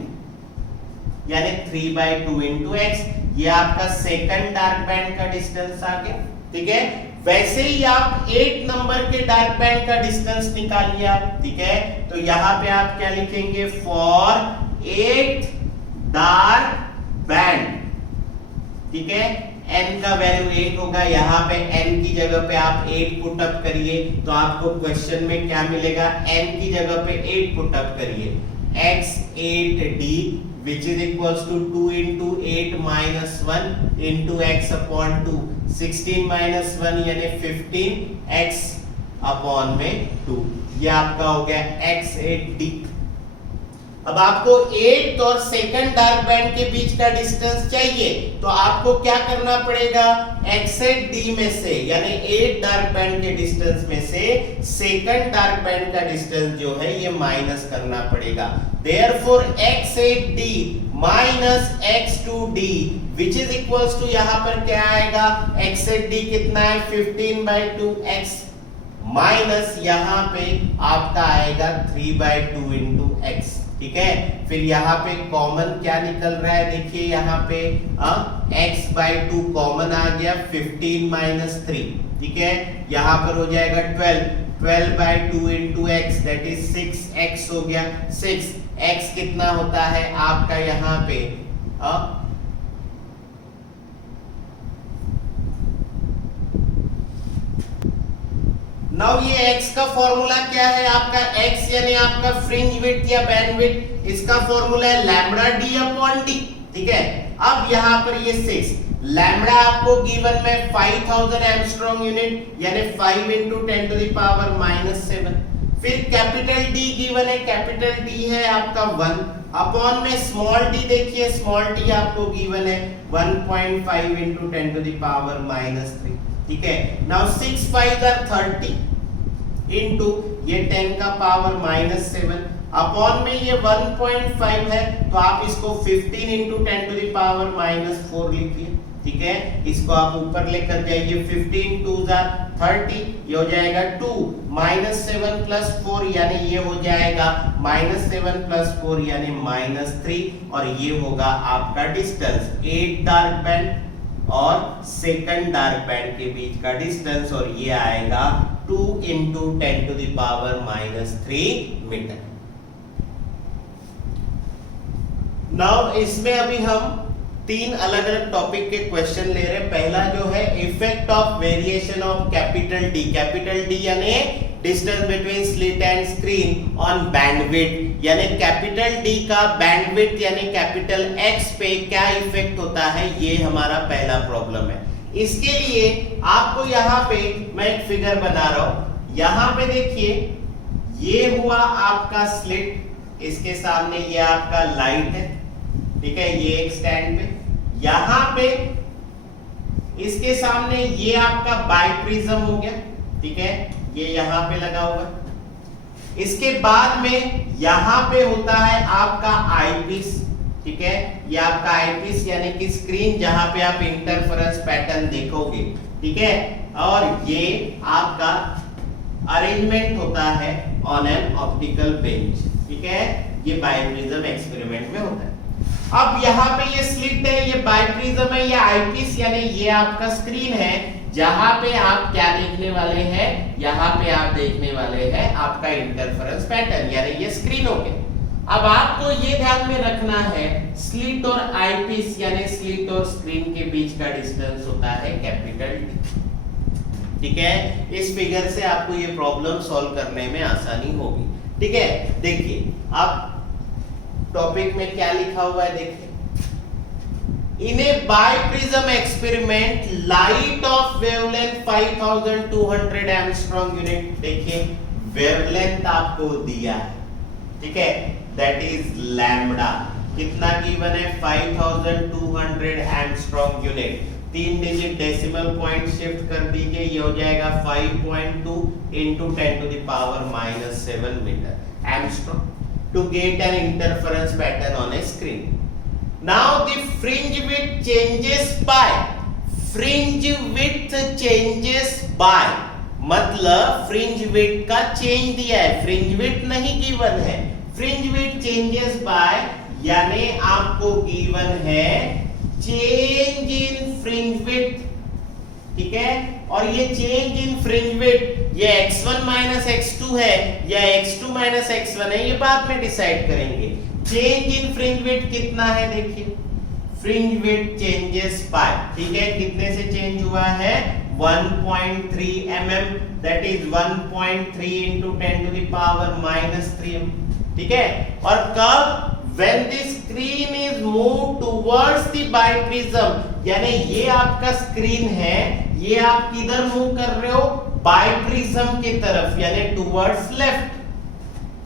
यानी 3/2 into x, ये आपका सेकंड डार्क बैंड का डिस्टेंस आ गया। ठीक है, वैसे ही आप 8 नंबर के डार्क बैंड का डिस्टेंस निकालिए आप। ठीक है, तो यहाँ पे आप क्या लिखेंगे, फॉर 8 डार्क बैंड। ठीक है, n का वैल्यू 8 होगा, यहाँ पे n की जगह पे आप 8 पुट अप करिए, तो आपको क्वेश्चन में क्या मिलेगा, n की जगह पे 8 पुट अप करिए, x8d which is equals to 2 into 8 minus 1 into x upon 2, 16 minus 1 यानी 15 x upon में 2, ये आपका हो गया x8d। अब आपको 8th और सेकंड डार्क बैंड के बीच का डिस्टेंस चाहिए, तो आपको क्या करना पड़ेगा, x8d में से यानी 8 डार्क बैंड के डिस्टेंस में से सेकंड डार्क बैंड का डिस्टेंस जो है ये माइनस करना पड़ेगा। Therefore x8d minus x2d which is equals to यहां पर क्या आएगा, x8d कितना है 15/2x माइनस यहां पे आपका आएगा 3/2 into x। ठीक है, फिर यहाँ पे कॉमन क्या निकल रहा है, देखिए यहाँ पे x/2 कॉमन आ गया, 15 minus 3। ठीक है, यहाँ पर हो जाएगा 12/2 into x that is 6x हो गया। 6x कितना होता है आपका यहाँ पे नाउ ये x का फॉर्मूला क्या है आपका, x यानी आपका फ्रिंज विड्थ या बैंड विड्थ, इसका फॉर्मूला है लैम्बडा d अपॉन d। ठीक है, अब यहाँ पर ये 6 लैम्बडा आपको गिवन में 5000 एंगस्ट्रॉम यूनिट यानी 5 into 10 to the power -7। फिर कैपिटल D गिवन है, कैपिटल D है आपका 1 अपॉन में स्मॉल d, देखिए स्मॉल d आपको गिवन है 1.5 into 10 to the power -3। ठीक है, नाउ 6 5 are 30 इनटू ये 10 का पावर -7 अपॉन में ये 1.5 है, तो आप इसको 15 into 10 to the power -4 लिखिए। ठीक है, इसको आप ऊपर लेकर जाइए, 15 2s are 30, ये हो जाएगा 2 -7 + 4 यानी ये हो जाएगा -7 + 4 यानी -3, और ये होगा आपका डिस्टेंस 8 डार्क बैंड और सेकंड डार्क बैंड के बीच का डिस्टेंस, और ये आएगा 2 into 10 to the power -3 metre. Now इसमें अभी हम 3 अलग अलग टॉपिक के क्वेश्चन ले रहे हैं। पहला जो है effect of variation of capital D यानी distance between slit and screen on bandwidth, यानी कैपिटल D का बैंडविड्थ यानी कैपिटल X पे क्या इफेक्ट होता है, ये हमारा पहला प्रॉब्लम है। इसके लिए आपको यहाँ पे मैं एक फिगर बना रहा हूं, यहाँ पे देखिए ये हुआ आपका स्लिट, इसके सामने ये आपका लाइट है। ठीक है, ये एक स्टैंड पे, यहाँ पे इसके सामने ये आपका बाइप्रिज्म हो गया। ठीक है, ये यहाँ पे लगा हुआ है। इसके बाद में यहाँ पे होता है आपका आईपीस। ठीक है, ये आपका आईपीस यानी कि स्क्रीन जहां पे आप इंटरफेरेंस पैटर्न देखोगे। ठीक है, और ये आपका अरेंजमेंट होता है ऑन एन ऑप्टिकल बेंच। ठीक है, ये बाइप्रिज्म एक्सपेरिमेंट में होता है। अब यहाँ पे ये स्लिट है, ये बाइप्रिज्म है, ये आईपीस यानी ये आपका स्क्रीन है, जहां पे आप क्या देखने वाले हैं, यहाँ पे आप देखने वाले हैं आपका इंटरफेरेंस पैटर्न यानी ये स्क्रीन हो गया। अब आपको ये ध्यान में रखना है स्लिट और आईपीस यानी स्लिट और स्क्रीन के बीच का डिस्टेंस होता है कैपिटल D। ठीक है, इस फिगर से आपको ये प्रॉब्लम सॉल्व करने में आसानी होगी। ठीक है, देखिए अब टॉपिक में क्या लिखा हुआ है, देखिए in a biprism experiment light of wavelength 5200 angstrom unit, देखिए वेवलेंथ आपको दिया है। ठीक है, दैट इज लैम्बडा, कितना गिवन है 5200 angstrom unit. 3 digit decimal point shift कर दीजिए, ये हो जाएगा 5.2 into 10 to the power -7 metre angstrom to get an interference pattern on a screen. Now the fringe width changes by, fringe width changes by मतलब fringe width का change दिया है, fringe width नहीं given है। fringe width changes by यानी आपको given है change in fringe width। ठीक है, और ये चेंज इन फ्रिंज विड्थ ये x1 माइनस x2 है या x2 माइनस x1 है, ये बाद में डिसाइड करेंगे। चेंज इन फ्रिंज विड्थ कितना है, देखिए फ्रिंज विड्थ चेंजेस बाय, ठीक है, कितने से चेंज हुआ है 1.3 mm, that is 1.3 into 10 to the power -3 mm। ठीक है, और कब when the screen is moved towards the biprism, यानी ये आपका स्क्रीन है, ये आप किधर मूव कर रहे हो, बाइप्रिज्म की तरफ, यानी टुवर्ड्स लेफ्ट,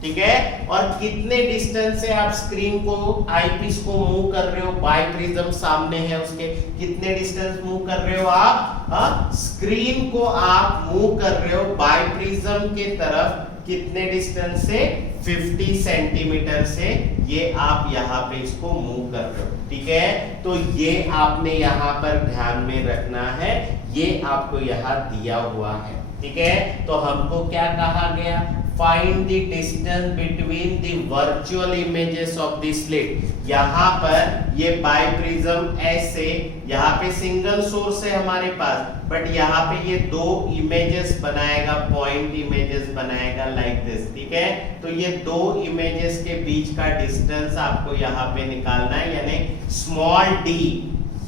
ठीक है। और कितने डिस्टेंस से आप स्क्रीन को, आईपीस को मूव कर रहे हो, बाइप्रिज्म सामने है उसके, कितने डिस्टेंस मूव कर रहे हो आप, स्क्रीन को आप मूव कर रहे हो बाइप्रिज्म के तरफ, कितने डिस्टेंस से, 50 सेंटीमीटर से ये आप यहाँ पे इसको मूव कर रहे हो, ठीक है। तो ये आपने यहाँ पर ध्यान में रखना है, ये आपको यहाँ दिया हुआ है, ठीक है। तो हमको क्या कहा गया, find the distance between the virtual images of the slit. यहाँ पर ये बाइप्रिज्म ऐसे, यहाँ पे सिंगल सोर्स है हमारे पास, बट यहाँ पे ये दो इमेजेस बनाएगा, पॉइंट इमेजेस बनाएगा लाइक दिस, ठीक है। तो ये दो इमेजेस के बीच का डिस्टेंस आपको यहाँ पे निकालना है, यानी स्मॉल डी,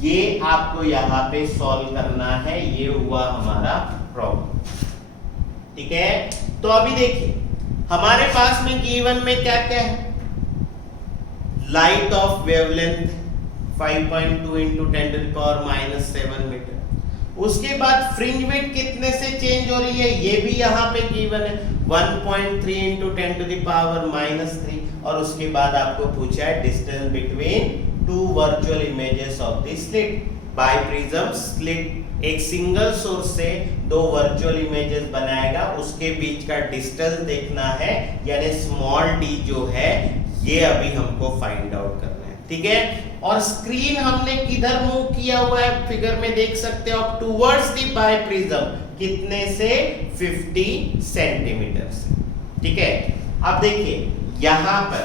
ये आपको यहाँ पे सॉल्व करना है। ये हुआ हमारा प्रॉब्लम, ठीक है। तो अभी देखिए हमारे पास में गिवन में क्या क्या है, light of wavelength 5.2 into 10⁻⁻7 metre. उसके बाद फ्रिंज विड्थ कितने से चेंज हो रही है, ये भी यहाँ पे गिवन है 1.3 into 10⁻⁻3। और उसके बाद आपको पूछा है distance between two virtual images of the slit. Biprism slit एक सिंगल सोर्स से दो वर्चुअल इमेजेस बनाएगा, उसके बीच का डिस्टेंस देखना है, यानी स्मॉल डी जो है ये अभी हमको फाइंड आउट करना है, ठीक है। और स्क्रीन हमने किधर मूव किया हुआ है, फिगर में देख सकते हो आप, टुवर्ड्स द बाइप्रिज्म, कितने से, 50 सेंटीमीटर से, ठीक है। अब देखिए यहाँ पर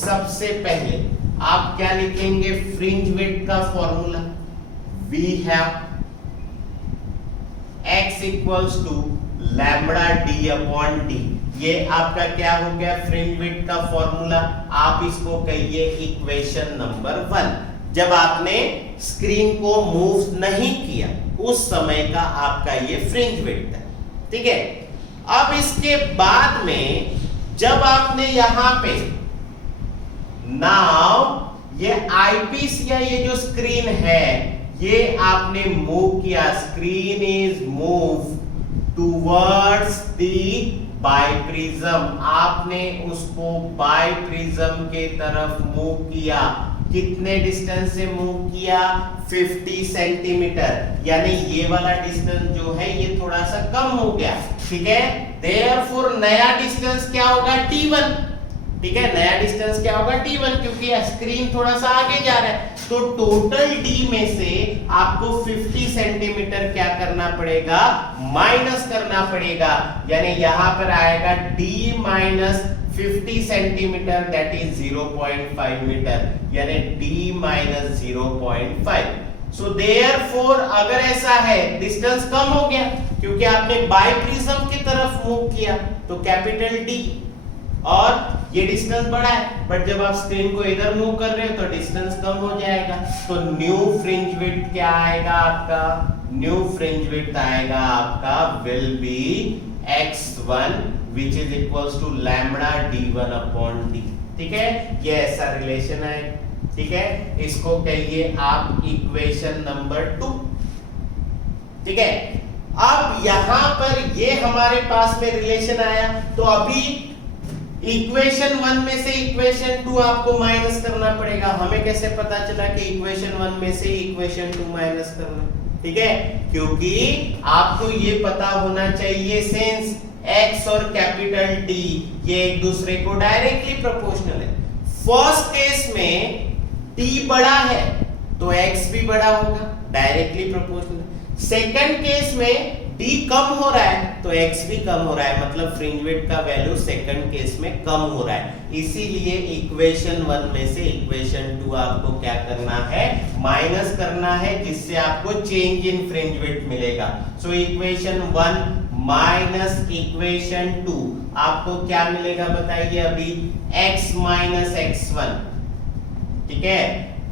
सबसे पहले आप क्या लिखेंगे, फ्रिंज विड्थ का formula, we have x equals to lambda D upon d. ये आपका क्या हो गया, फ्रिंज विड्थ का फॉर्मूला। आप इसको कहिए इक्वेशन नंबर 1। जब आपने स्क्रीन को मूव नहीं किया उस समय का आपका ये फ्रिंज विड्थ है, ठीक है। अब इसके बाद में जब आपने यहां पे नाउ ये आईपीस या ये जो स्क्रीन है ये आपने मूव किया, screen is move towards the biprism, आपने उसको बाइप्रिज्म के तरफ मूव किया। कितने डिस्टेंस से मूव किया, 50 सेंटीमीटर, यानी ये वाला डिस्टेंस जो है ये थोड़ा सा कम हो गया, ठीक है। देयरफॉर नया डिस्टेंस क्या होगा, t1, ठीक है। नया डिस्टेंस क्या होगा, t1, क्योंकि स्क्रीन थोड़ा सा आगे जा रहा है। तो टोटल d में से आपको 50 सेंटीमीटर क्या करना पड़ेगा, माइनस करना पड़ेगा, यानी यहां पर आएगा d minus 50 centimetre, that is 0.5 metre, यानी d माइनस 0.5। सो देयरफॉर अगर ऐसा है डिस्टेंस कम हो गया क्योंकि आपने बाइप्रिज्म की तरफ मूव किया, तो कैपिटल D, और ये डिस्टेंस बड़ा है, बट जब आप स्क्रीन को इधर मूव कर रहे हो तो डिस्टेंस कम हो जाएगा। तो न्यू फ्रिंज विड्थ क्या आएगा आपका, न्यू फ्रिंज विड्थ आएगा आपका will be x1 which is equals to lambda d1 upon d, ठीक है। ये ऐसा रिलेशन है, ठीक है। इसको कहिए आप इक्वेशन नंबर 2, ठीक है। अब यहां पर ये हमारे पास में रिलेशन आया, तो अभी इक्वेशन 1 में से इक्वेशन 2 आपको माइनस करना पड़ेगा। हमें कैसे पता चला कि इक्वेशन 1 में से इक्वेशन 2 माइनस करना, ठीक है, क्योंकि आपको ये पता होना चाहिए सिंस x और कैपिटल D ये एक दूसरे को डायरेक्टली प्रोपोर्शनल है। फर्स्ट केस में D बड़ा है तो x भी बड़ा होगा, डायरेक्टली प्रोपोर्शनल। सेकंड केस में D कम हो रहा है तो x भी कम हो रहा है, मतलब फ्रिंज विड्थ का वैल्यू सेकंड केस में कम हो रहा है। इसीलिए इक्वेशन 1 में से इक्वेशन 2 आपको क्या करना है, माइनस करना है, जिससे आपको चेंज इन फ्रिंज विड्थ मिलेगा। सो इक्वेशन 1 माइनस इक्वेशन 2 आपको क्या मिलेगा बताइए अभी, x माइनस x1, ठीक है,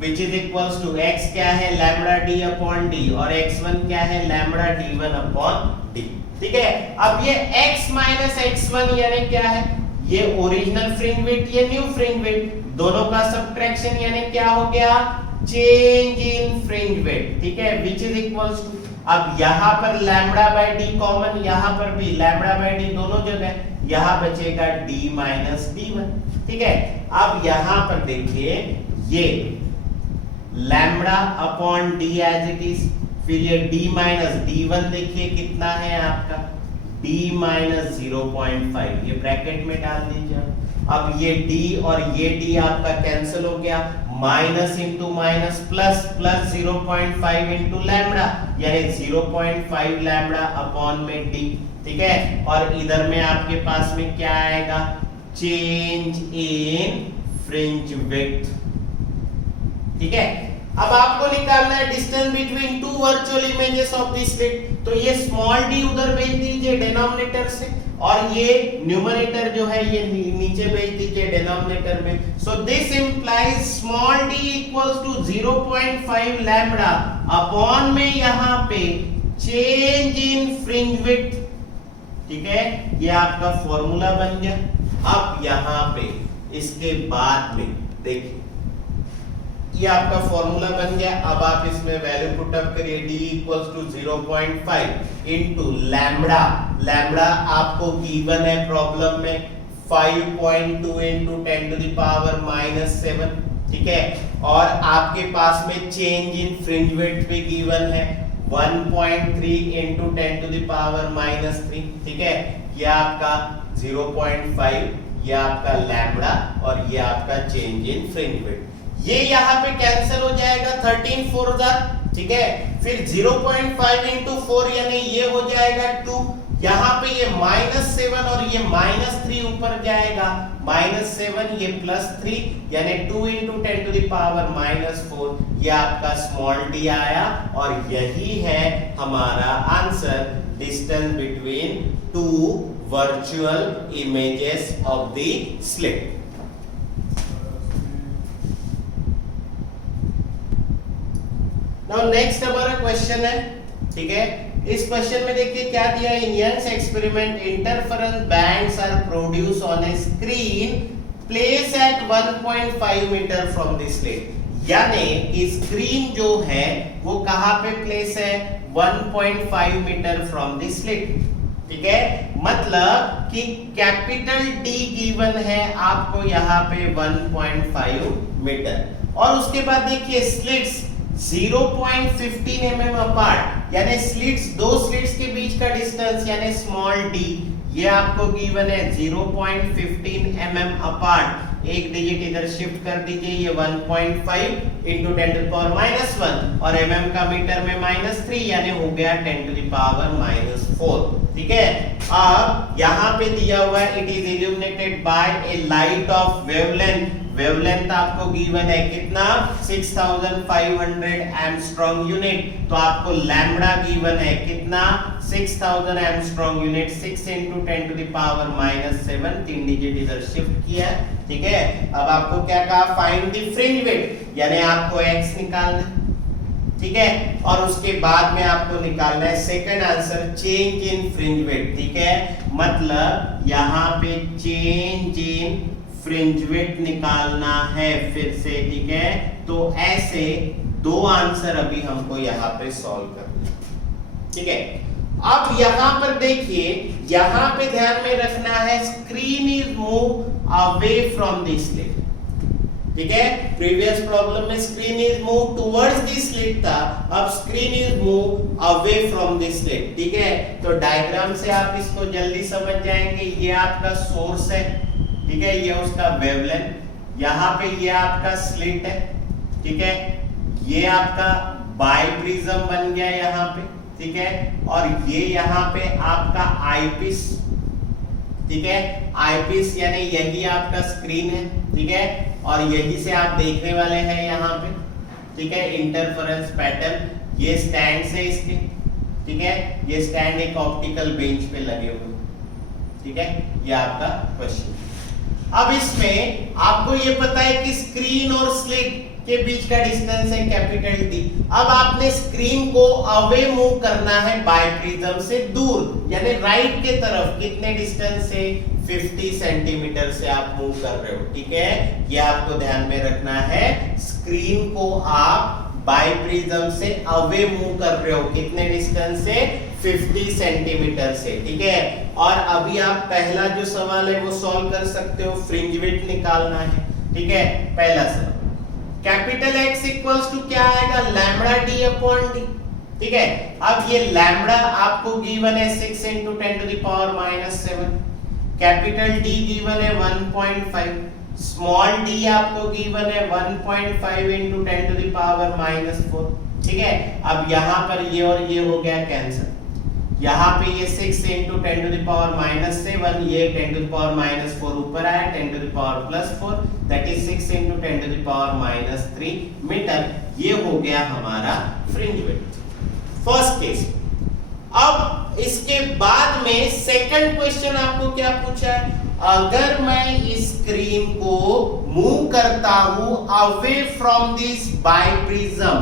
which is equals to x क्या है, lambda d upon d, और x1 क्या है, lambda d1 upon d, ठीक है। अब ये x माइनस x1 यानी क्या है, ये ओरिजिनल फ्रिंज विड्थ, ये न्यू फ्रिंज विड्थ, दोनों का सब्ट्रैक्शन यानी क्या हो गया, चेंज इन फ्रिंज विड्थ, ठीक है, विच इज इक्वल्स टू, अब यहां पर लैम्बडा बाय डी कॉमन, यहां पर भी लैम्बडा बाय डी दोनों जगह, यहां बचेगा d माइनस d1, ठीक है। अब यहां पर देखिए ये lambda upon d as it is, फिर ये d माइनस d1 देखिए कितना है आपका d माइनस 0.5, ये ब्रैकेट में डाल दीजिए। अब ये d और ये d आपका कैंसिल हो गया, minus into minus plus, plus 0.5 into lambda यानी 0.5 लैम्बडा अपॉन में d, ठीक है। और इधर में आपके पास में क्या आएगा, चेंज इन फ्रिंज विड्थ, ठीक है। अब आपको निकालना है distance between two virtual images of the slit, तो ये स्मॉल d उधर भेज दीजिए डिनोमिनेटर से, और ये न्यूमरेटर जो है ये नीचे भेज दीजिए डिनोमिनेटर में। So this implies small d equals to 0.5 lambda upon में यहां पे चेंज इन फ्रिंज विड्थ, ठीक है, ये आपका फॉर्मूला बन गया। अब यहां पे इसके बाद में देखिए ये आपका फॉर्मूला बन गया। अब आप इसमें वैल्यू पुट अप करिए, d equals to 0.5 into lambda, lambda आपको गिवन है प्रॉब्लम में 5.2 into 10 to the power minus 7, ठीक है। और आपके पास में चेंज इन फ्रिंज विड्थ भी गिवन है 1.3 into 10 to the power minus 3, ठीक है। ये आपका 0.5, ये आपका लैम्बडा और ये आपका चेंज इन फ्रिंज विड्थ, ये यहाँ पे कैंसिल हो जाएगा 13 4 जा, ठीक है। फिर 0.5 इंटू 4 यानी ये हो जाएगा 2, यहाँ पे ये -7 और ये -3 ऊपर जाएगा, -7 ये +3 यानी 2 इंटू 10 टू द पावर -4, ये आपका स्मॉल d आया। और यही है हमारा answer, distance between two virtual images of the slit. Now next हमारा क्वेश्चन है, ठीक है। इस क्वेश्चन में देखिए क्या दिया है, in Young's experiment interference bands are produce on a screen place at 1.5 metre from the slit, यानी कि स्क्रीन जो है वो कहां पे प्लेस है, 1.5 मीटर फ्रॉम द स्लिट, ठीक है। मतलब कि कैपिटल D गिवन है आपको यहाँ पे 1.5 मीटर, और उसके बाद देखिए स्लिट्स 0.15 mm अपार्ट, यानी स्लिट्स, दो स्लिट्स के बीच का डिस्टेंस यानी स्मॉल d, ये आपको गिवन है 0.15 mm अपार्ट। एक डिजिट इधर शिफ्ट कर दीजिए, ये 1.5 इंटू 10 टू द पावर -1 और mm का मीटर में -3 यानी हो गया 10 टू द पावर -4, ठीक है। अब यहाँ पे दिया हुआ है, it is illuminated by a light of wavelength, wavelength आपको गिवन है कितना, 6500 एंगस्ट्रॉम यूनिट, तो आपको लैम्बडा गिवन है कितना, 6000 angstrom unit, 6 into 10 to the power -7, 3 digit इधर शिफ्ट किया, ठीक है। अब आपको क्या कहा, फाइंड द फ्रिंज विड्थ, यानी आपको x निकालना, ठीक है। और उसके बाद में आपको निकालना है second answer, change in fringe width, ठीक है। मतलब यहाँ पे चेंज इन फ्रिंज विड्थ निकालना है फिर से, ठीक है। तो ऐसे दो आंसर अभी हमको यहाँ पे सॉल्व करना है, ठीक है। अब यहाँ पर देखिए, यहाँ पे ध्यान में रखना है, screen is move away from the slit, ठीक है। प्रीवियस प्रॉब्लम में screen is move towards the slit था, अब screen is move away from the slit, ठीक है। तो डायग्राम से आप इसको जल्दी समझ जाएंगे, ये आपका सोर्स है, ठीक है, ये उसका वेवलेंथ, यहाँ पे ये आपका स्लिट है, ठीक है, ये आपका बाइप्रिज्म बन गया यहाँ पे, ठीक है। और ये यहाँ पे आपका आईपीस, ठीक है, आईपीस यानी यही आपका स्क्रीन है, ठीक है। और यही से आप देखने वाले हैं यहाँ पे, ठीक है, इंटरफेरेंस पैटर्न, ये स्टैंड है इसके, ठीक है, ये स्टैंड एक ऑप्टिकल बेंच पे लगे हुए, ठीक है। ये आपका क्वेश्चन। अब इसमें आपको ये पता है कि स्क्रीन और स्लिट के बीच का डिस्टेंस है कैपिटल डी। अब आपने स्क्रीन को अवे मूव करना है बाइप्रिज्म से दूर, यानी राइट के तरफ। कितने डिस्टेंस से? 50 सेंटीमीटर से आप मूव कर रहे हो, ठीक है। ये आपको ध्यान में रखना है। स्क्रीन को आप बाइप्रिज्म से अवे मूव कर रहे हो, कितने डिस्टेंस से? 50 सेंटीमीटर से, ठीक है। और अभी आप पहला जो सवाल है वो सॉल्व कर सकते हो, फ्रिंज विड्थ निकालना है, ठीक है। पहला सवाल, कैपिटल X इक्वल्स टू क्या आएगा? लैम्बडा डी अपॉन डी, ठीक है। अब ये लैम्बडा आपको गिवन है 6 into 10 to the power minus 7, capital D given है 1.5, स्मॉल d आपको गिवन है 1.5 into 10 to the power minus 4, ठीक है। अब यहाँ पर ये और ये हो गया कैंसिल, यहाँ पे ये 6 into 10 to the power minus 7, ये 10 to the power minus 4 ऊपर आया, 10 to the power plus 4, that is 6 into 10 to the power minus 3 metre. ये हो गया हमारा फ्रिंज विड्थ, फर्स्ट केस। अब इसके बाद में सेकंड क्वेश्चन आपको क्या पूछा है? अगर मैं इस स्क्रीन को मूव करता हूं away from this biprism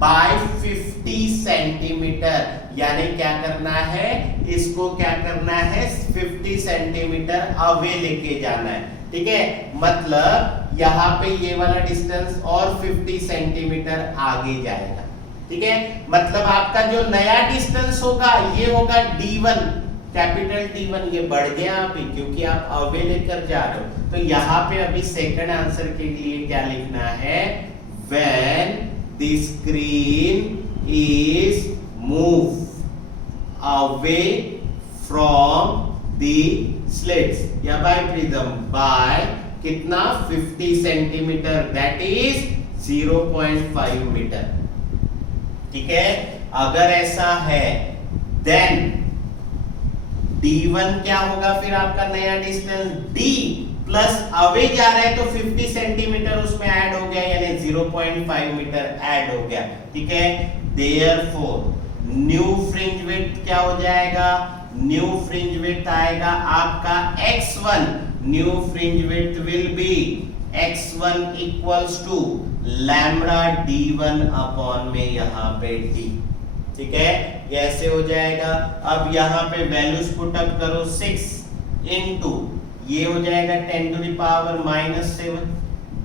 by 50 centimetre, यानी क्या करना है? इसको क्या करना है? 50 सेंटीमीटर अवे लेके जाना है, ठीक है। मतलब यहाँ पे ये वाला डिस्टेंस और 50 सेंटीमीटर आगे जाएगा, ठीक है। मतलब आपका जो नया डिस्टेंस होगा ये होगा D1, कैपिटल D1, ये बढ़ गया अभी क्योंकि आप अवे लेकर जा रहे हो। तो यहाँ पे अभी सेकंड आंसर के लिए क्या लिखना है? When the screen is moved away from the slits या बाइप्रिज्म बाय कितना? 50 सेंटीमीटर, दैट इज 0.5 मीटर, ठीक है। अगर ऐसा है देन D1 क्या होगा? फिर आपका नया डिस्टेंस D प्लस अवे जा रहा है तो 50 सेंटीमीटर उसमें ऐड हो गया, यानी 0.5 मीटर ऐड हो गया, ठीक है। देयरफॉर न्यू फ्रिंज विड्थ क्या हो जाएगा? न्यू फ्रिंज विड्थ आएगा आपका x1, new fringe width will be x1 equals to lambda D1 upon में यहाँ पे D, ठीक है। ये ऐसे हो जाएगा। अब यहाँ पे वैल्यूज पुट अप करो, 6 इंटू ये हो जाएगा 10 to the power minus 7,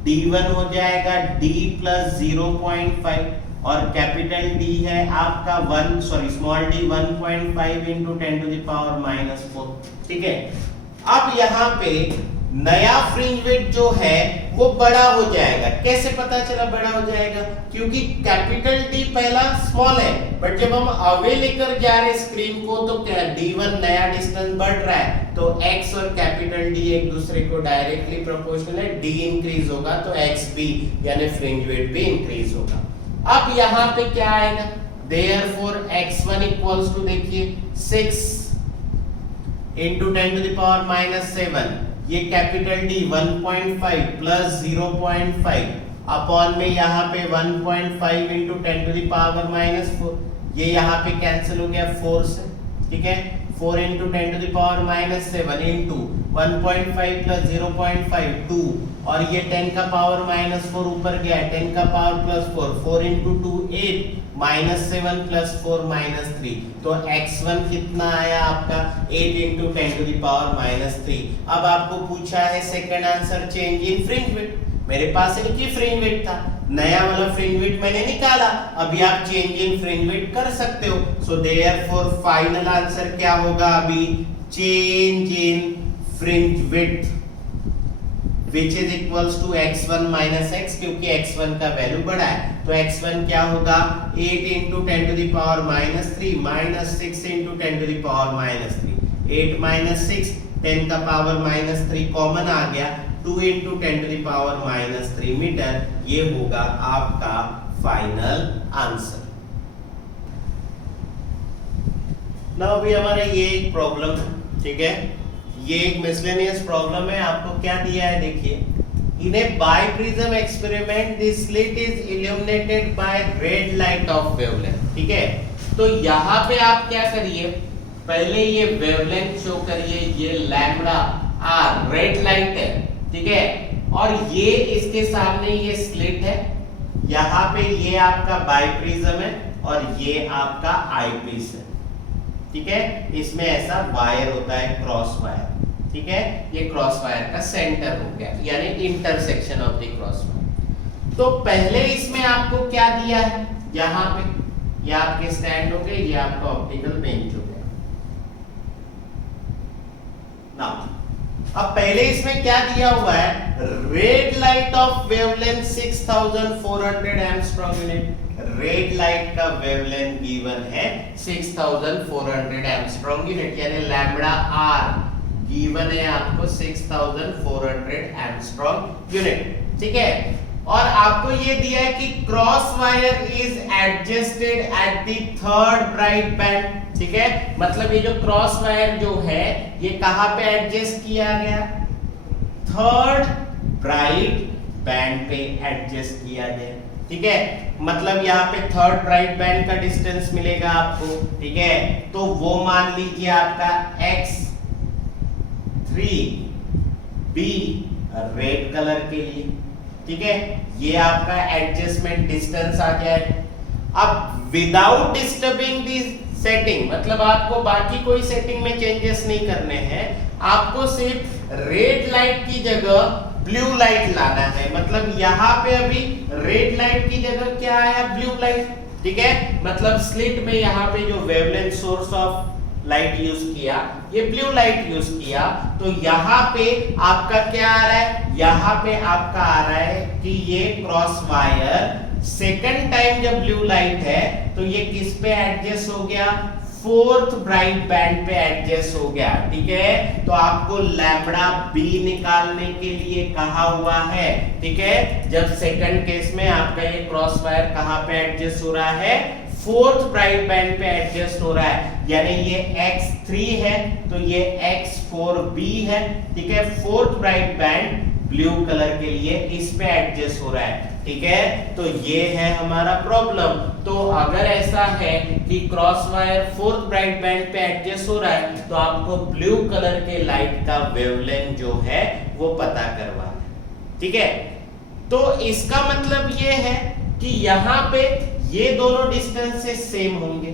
D1 हो जाएगा D plus 0.5 और कैपिटल D है आपका small d 1.5 into 10 to the power minus 4, ठीक है। अब यहाँ पे नया फ्रिंज विड्थ जो है वो बड़ा हो जाएगा। कैसे पता चला बड़ा हो जाएगा? क्योंकि कैपिटल D पहला स्मॉल है, बट जब हम अवे लेकर जा रहे स्क्रीन को तो क्या D1 नया डिस्टेंस बढ़ रहा है, तो X और कैपिटल D एक दूसरे को डायरेक्टली प्रोपोर्शनल है। D इंक्रीज होगा तो X भी यानी फ्रिंज विड्थ भी इंक्रीज होगा। अब यहाँ पे क्या आएगा? देयरफॉर x1 इक्वल्स टू देखिए 6 into 10 to the power minus 7, ये कैपिटल D 1.5 प्लस 0.5 अपॉन में यहाँ पे 1.5 into 10 to the power minus 4, ये यहाँ पे कैंसिल हो गया 4 से, ठीक है। 4 into 10 to the power minus 7 into 1.5 plus 0.5 2 और ये 10 का पावर minus 4 ऊपर गया, 10 का power plus 4, 4 into 2 8 minus 7 plus 4 minus 3, तो x1 कितना आया आपका 8 into 10 to the power minus 3। अब आपको पूछा है second answer change in fringe width, मेरे पास एक ही फ्रिंज विड्थ था, नया वाला फ्रिंज विड्थ मैंने निकाला, अभी आप चेंज इन फ्रिंज विड्थ कर सकते हो। सो देयरफॉर फाइनल आंसर क्या होगा? अभी change in fringe width which is equals to x1 minus x, क्योंकि x1 का वैल्यू बड़ा है तो x1 क्या होगा 8 into 10 to the power minus 3 minus 6 into 10 to the power minus 3, 8 minus 6 10 का पावर minus 3 कॉमन आ गया, 2 into 10 to the power minus 3 metre. ये होगा आपका फाइनल आंसर। नाउ अभी हमारा ये एक प्रॉब्लम, ठीक है, ये एक मिसलेनियस प्रॉब्लम है। आपको क्या दिया है देखिए, in a biprism experiment the slit is illuminated by red light of wavelength, ठीक है। तो यहाँ पे आप क्या करिए, पहले ये वेवलेंथ शो करिए, ये लैम्बडा आर रेड लाइट है, ठीक है, और ये इसके सामने ये स्लिट है, यहाँ पे ये आपका बाइप्रिज्म है और ये आपका आई पीस है, ठीक है। इसमें ऐसा वायर होता है, क्रॉस वायर, ठीक है। ये क्रॉस वायर का सेंटर हो गया, यानी intersection of the cross wire. तो पहले इसमें आपको क्या दिया है, यहाँ पे ये आपके स्टैंड हो गए, ये आपका ऑप्टिकल बेंच हो गया ना। अब पहले इसमें क्या दिया हुआ है, red light of wavelength 6400 angstrom unit. Red light का वेवलेंथ गिवन है 6400 एंगस्ट्रॉम यूनिट, यानी लैम्बडा आर गिवन है आपको 6400 एंगस्ट्रॉम यूनिट, ठीक है। और आपको ये दिया है कि cross wire is adjusted at the third bright band, ठीक है। मतलब ये जो क्रॉस वायर जो है ये कहां पे एडजस्ट किया गया, थर्ड ब्राइट बैंड पे एडजस्ट किया गया, ठीक है। मतलब यहाँ पे थर्ड ब्राइट बैंड का डिस्टेंस मिलेगा आपको, ठीक है। तो वो मान लीजिए आपका x3b रेड कलर के लिए, ठीक है। ये आपका एडजस्टमेंट डिस्टेंस आ जाए। अब विदाउट डिस्टर्बिंग दिस सेटिंग, मतलब आपको बाकी कोई सेटिंग में चेंजेस नहीं करने हैं, आपको सिर्फ रेड लाइट की जगह ब्लू लाइट लाना है। मतलब यहाँ पे अभी रेड लाइट की जगह क्या आया, ब्लू लाइट, ठीक है। मतलब स्लिट में यहाँ पे जो wavelength source of light use किया, ये ब्लू लाइट यूज किया, तो यहाँ पे आपका क्या आ रहा है, यहाँ पे आपका आ रहा है कि ये क्रॉस वायर सेकंड टाइम जब ब्लू लाइट है तो ये किस पे एडजस्ट हो गया, फोर्थ ब्राइट बैंड पे एडजस्ट हो गया, ठीक है। तो आपको लैम्बडा बी निकालने के लिए कहा हुआ है, ठीक है। जब सेकंड केस में आपका ये क्रॉस वायर कहां पे एडजस्ट हो रहा है, फोर्थ ब्राइट बैंड पे एडजस्ट हो रहा है, यानी ये x3 है तो ये x4b है, ठीक है। Fourth bright band blue colour के लिए इस पे एडजस्ट हो रहा है, ठीक है। तो ये है हमारा प्रॉब्लम। तो अगर ऐसा है कि cross wire fourth bright band पे एडजस्ट हो रहा है तो आपको ब्लू कलर के लाइट का वेवलेंथ जो है वो पता करवाना है, ठीक है। तो इसका मतलब ये है कि यहाँ पे ये दोनों डिस्टेंसेस सेम होंगे,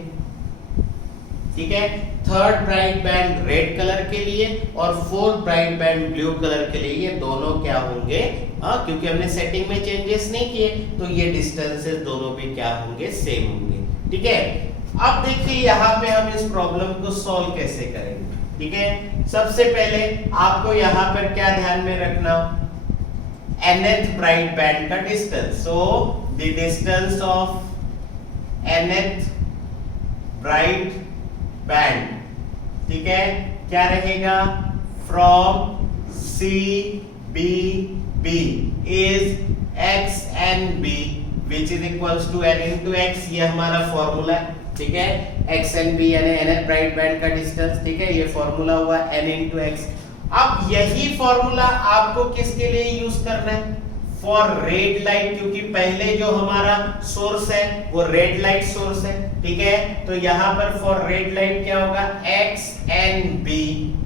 ठीक है। Third bright band red colour के लिए और fourth bright band blue colour के लिए, ये दोनों क्या होंगे, क्योंकि हमने सेटिंग में चेंजेस नहीं किए तो ये डिस्टेंसेस दोनों भी क्या होंगे, सेम होंगे, ठीक है। अब देखिए यहाँ पे हम इस प्रॉब्लम को सॉल्व कैसे करेंगे, ठीक है। सबसे पहले आपको यहाँ पर क्या ध्यान में रखना, nth ब्राइट बैंड का distance. So the distance of nth bright band, ठीक है, क्या रहेगा, from CBB is XNB which is equals to n into x। ये हमारा फॉर्मूला है, ठीक है। XNB यानी nth ब्राइट बैंड का डिस्टेंस, ठीक है। ये फॉर्मूला हुआ n into x। अब यही फॉर्मूला आपको किसके लिए यूज करना है, फॉर रेड लाइट, क्योंकि पहले जो हमारा सोर्स है वो रेड लाइट सोर्स है, ठीक है। तो यहाँ पर फॉर रेड लाइट क्या होगा, XNB,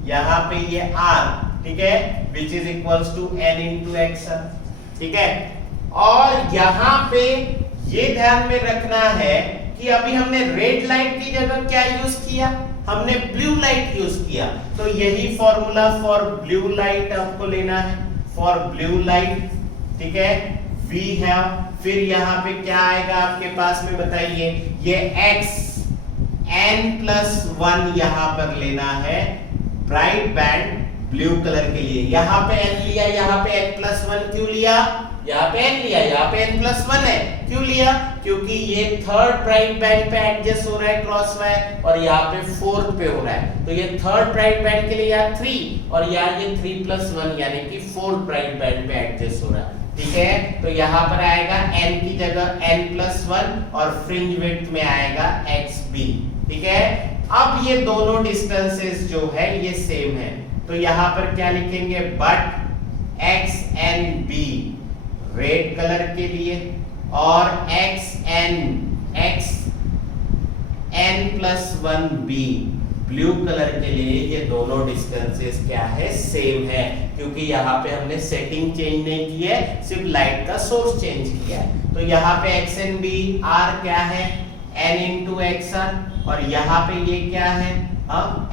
यहाँ पे ये R, ठीक है, which is equals to n into x, ठीक है। और यहाँ पे ये ध्यान में रखना है कि अभी हमने रेड लाइट की जगह क्या यूज किया, हमने ब्लू लाइट यूज किया। तो यही फॉर्मूला फॉर ब्लू लाइट आपको लेना है, फॉर ब्लू लाइट, ठीक है। V है, फिर यहाँ पे क्या आएगा आपके पास में बताइए, ये x n+1 यहाँ पर लेना है ब्राइट बैंड ब्लू कलर के लिए। यहाँ पे n लिया, यहाँ पे n+1 क्यों लिया, यहाँ पे n लिया, यहाँ पे n+1 है, क्यों लिया, क्योंकि ये थर्ड ब्राइट बैंड पे एडजस्ट हो रहा है क्रॉस वायर और यहाँ पे फोर्थ पे हो रहा है। तो ये थर्ड ब्राइट बैंड के लिए यहाँ 3 और यहाँ ये 3+1 यानी कि फोर्थ ब्राइट बैंड पे एडजस्ट हो रहा है, ठीक है। तो यहाँ पर आएगा n की जगह n+1 और फ्रिंज विड्थ में आएगा xb, ठीक है। अब ये दोनों डिस्टेंसेस जो है ये सेम है, तो यहाँ पर क्या लिखेंगे, बट XNB रेड कलर के लिए और XN+1B ब्लू कलर के लिए ये दोनों डिस्टेंसेस क्या है, सेम है, क्योंकि यहाँ पे हमने सेटिंग चेंज नहीं की है, सिर्फ लाइट का सोर्स चेंज किया है। तो यहाँ पे एक्स एन बी आर क्या है, एन इंटू एक्स आर, और यहाँ पे ये क्या है,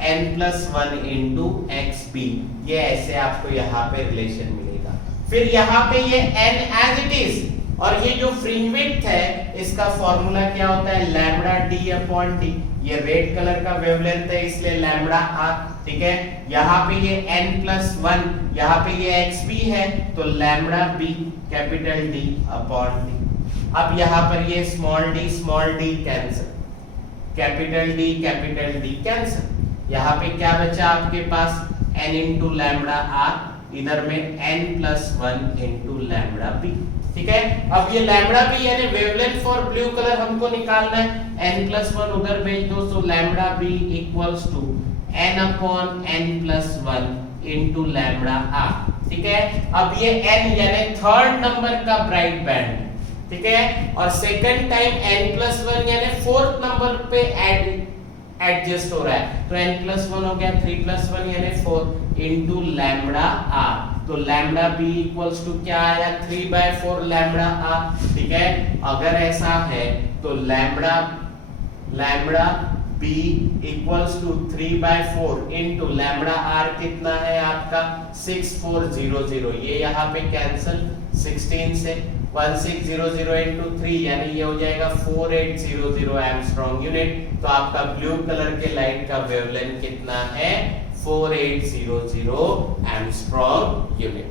n plus one into x b. ये ऐसे आपको यहाँ पे रिलेशन मिलेगा। फिर यहाँ पे ये एन एज इट इज, और ये जो फ्रिंज विड्थ है इसका फॉर्मूला क्या होता है, लैम्बडा डी अपॉन टी। ये रेड कलर का वेवलेंथ है इसलिए लैम्बडा आर, ठीक है। यहाँ पे ये n प्लस वन, यहाँ पे ये एक्स बी है तो lambda b capital D upon t. अब यहाँ पर ये small d cancel, capital D cancel. यहाँ पे क्या बचा आपके पास, n इंटू लैम्बडा आर, इधर में n plus one into lambda b, ठीक है। अब ये लैम्बडा बी यानी वेवलेंथ फॉर ब्लू कलर हमको निकालना है, n प्लस वन उधर भेज दो, तो lambda b equals to n upon n plus one into lambda r, ठीक है। अब ये n यानी थर्ड नंबर का ब्राइट बैंड, ठीक है, और second time n plus one यानी फोर्थ नंबर पे एडजस्ट हो रहा है, तो n प्लस वन हो गया 3 प्लस वन यानी 4 इंटू लैम्बडा आर। तो लैम्बडा बी इक्वल्स टू क्या आया, 3/4 लैम्बडा आर, ठीक है। अगर ऐसा है तो lambda b equals to 3/4 into lambda r कितना है आपका 6400, ये यहाँ पे कैंसिल 16 से 1600 इंटू 3 यानी ये हो जाएगा 4800 एंगस्ट्रॉम यूनिट। तो आपका ब्लू कलर के लाइट का वेवलेंथ कितना है, 4800 एंगस्ट्रॉम यूनिट।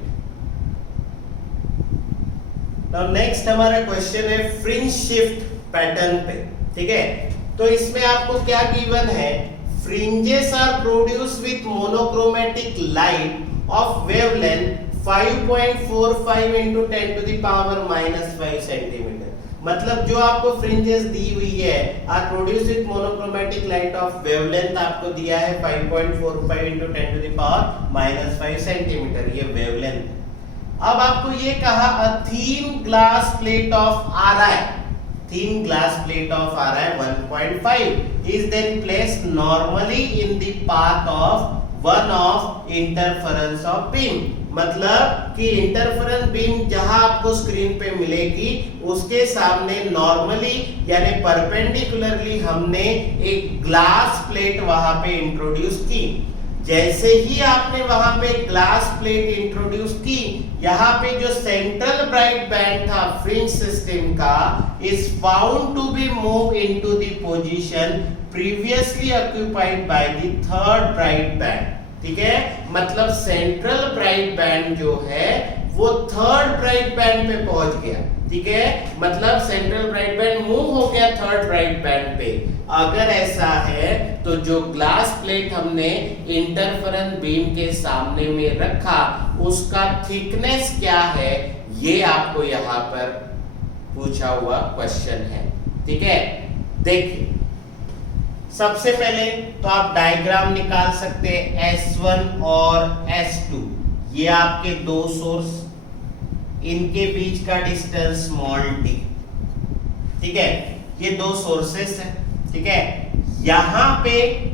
नाउ नेक्स्ट हमारा क्वेश्चन है फ्रिंज शिफ्ट पैटर्न पे, ठीक है। तो इसमें आपको क्या गिवन है, fringes are produce with monochromatic light of wavelength 5.45 into 10 to the power -5 centimetre. मतलब जो आपको फ्रिंजेस दी हुई है are produce with monochromatic light of wavelength आपको दिया है 5.45 into 10 to the power -5 centimetre, ये वेवलेंथ। अब आपको ये कहा a thin glass plate of Ri, thin glass plate of Ri 1.5 is then placed normally in the path of one of interference of beam। मतलब कि इंटरफेरेंस बीम जहां आपको screen पे मिलेगी उसके सामने नॉर्मली यानी परपेंडिकुलरली हमने एक ग्लास प्लेट वहां पे इंट्रोड्यूस की। जैसे ही आपने वहां पे ग्लास प्लेट इंट्रोड्यूस की, यहाँ पे जो सेंट्रल ब्राइट बैंड था फ्रिंज सिस्टम का is found to be move into the position previously occupied by the third bright band, ठीक है। मतलब सेंट्रल ब्राइट बैंड जो है वो थर्ड ब्राइट बैंड पे पहुंच गया, ठीक है। मतलब सेंट्रल ब्राइट बैंड मूव हो गया थर्ड ब्राइट बैंड पे। अगर ऐसा है तो जो ग्लास प्लेट हमने इंटरफेरेंस बीम के सामने में रखा उसका थिकनेस क्या है, ये आपको यहाँ पर पूछा हुआ क्वेश्चन है, ठीक है। देखिए सबसे पहले तो आप डायग्राम निकाल सकते हैं S1 और S2, ये आपके दो सोर्स, इनके बीच का डिस्टेंस स्मॉल d, ठीक है। ये दो सोर्सेस है, ठीक है। यहाँ पे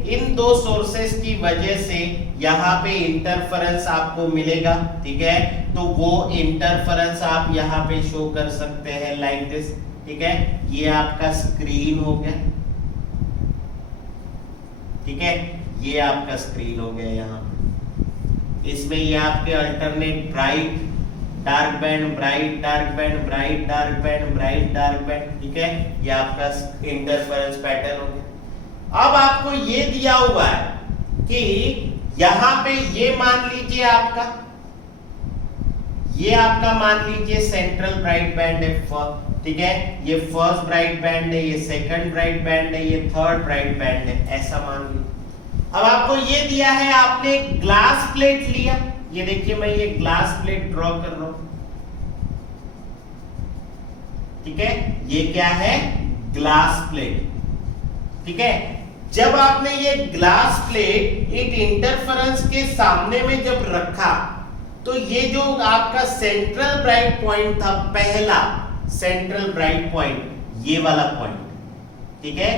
इन दो सोर्सेस की वजह से यहाँ पे इंटरफेरेंस आपको मिलेगा, ठीक है। तो वो इंटरफेरेंस आप यहाँ पे शो कर सकते हैं लाइक दिस, ठीक है। ये आपका स्क्रीन हो गया, ठीक है। ये आपका स्क्रीन हो गया यहाँ, इसमें ये आपके alternate bright dark band, bright dark band, bright dark band, bright dark band, ठीक है। ये आपका इंटरफेरेंस पैटर्न हो गया। अब आपको ये दिया हुआ है कि यहाँ पे ये मान लीजिए आपका, ये आपका मान लीजिए सेंट्रल ब्राइट बैंड है, ठीक है। ये फर्स्ट ब्राइट बैंड है, ये सेकंड ब्राइट बैंड है, ये थर्ड ब्राइट बैंड है, ऐसा मान लीजिए। अब आपको ये दिया है, आपने एक ग्लास प्लेट लिया, ये देखिए मैं ये ग्लास प्लेट ड्रॉ कर रहा हूं, ठीक है। ये क्या है, ग्लास प्लेट, ठीक है। जब आपने ये ग्लास प्लेट एक इंटरफेरेंस के सामने में जब रखा तो ये जो आपका सेंट्रल ब्राइट पॉइंट था, पहला सेंट्रल ब्राइट पॉइंट, ये वाला पॉइंट, ठीक है।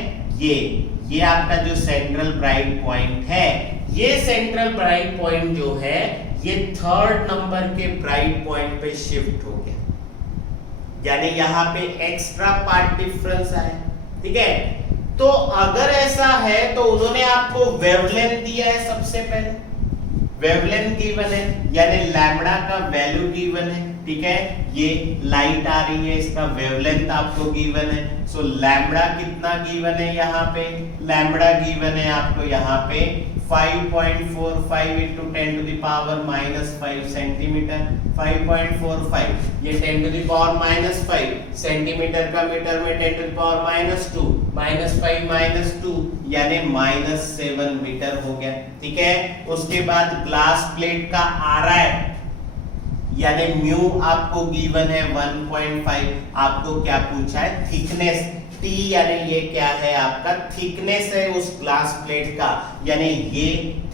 ये आपका जो सेंट्रल ब्राइट पॉइंट है, ये सेंट्रल ब्राइट पॉइंट जो है ये थर्ड नंबर के ब्राइट पॉइंट पे शिफ्ट हो गया, यानी यहाँ पे एक्स्ट्रा पार्ट डिफरेंस आया। ठीक है, तो अगर ऐसा है तो उन्होंने आपको वेवलेंथ दिया है, सबसे पहले वेवलेंथ गिवन है, यानी लैम्बडा का वैल्यू गिवन है। ठीक है, ये लाइट आ रही है, इसका वेवलेंथ आपको गिवन है। सो लैम्बडा कितना गिवन है, यहाँ पे लैम्बडा गिवन है आपको यहाँ पे 5.45 into 10 to the power minus 5 centimetre. 5.45 ये 10 to the power minus 5 centimetre का मीटर में 10 to the power minus 2 minus 5 minus 2 यानी -7 मीटर हो गया। ठीक है, उसके बाद ग्लास प्लेट का आ रहा है, यानी म्यू आपको गिवन है 1.5। आपको क्या पूछा है, थिकनेस टी, यानी ये क्या है आपका थिकनेस है उस ग्लास प्लेट का, यानी ये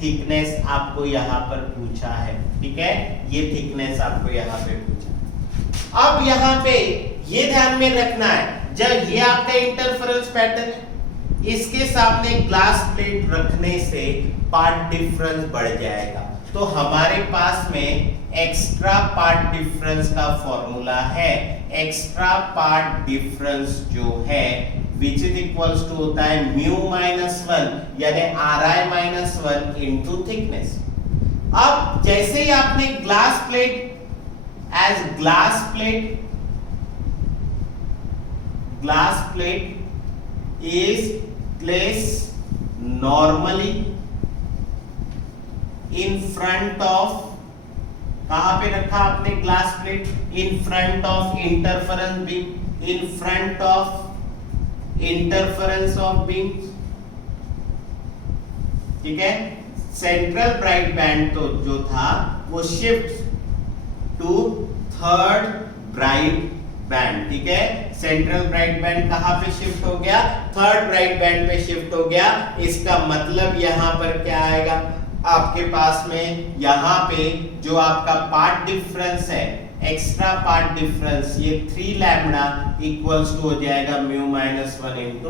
थिकनेस आपको यहाँ पर पूछा है। ठीक है, ये थिकनेस आपको यहाँ पे पूछा। अब यहाँ पे ये ध्यान में रखना है, जब ये आपका इंटरफेरेंस पैटर्न है, इसके सामने ग्लास प्लेट रखने से पार्ट डिफरेंस बढ़ जाएगा। तो हमारे पास में एक्स्ट्रा पार्ट डिफरेंस का फॉर्मूला है। एक्स्ट्रा पार्ट डिफरेंस जो है विच इज इक्वल्स टू होता है म्यू -1 यानी Ri-1 इनटू थिकनेस। अब जैसे ही आपने glass plate as glass plate is placed normally in front of, कहां पे रखा आपने glass plate, in front of interference beam, in front of interference of beam. ठीक है, सेंट्रल ब्राइट बैंड तो जो था वो shift to third bright band. ठीक है, सेंट्रल ब्राइट बैंड कहां पे शिफ्ट हो गया, थर्ड ब्राइट बैंड पे शिफ्ट हो गया। इसका मतलब यहां पर क्या आएगा आपके पास में, यहाँ पे जो आपका पार्ट डिफरेंस है, एक्स्ट्रा पार्ट डिफरेंस, ये 3 लैम्बडा इक्वल्स टू हो जाएगा mu -1 into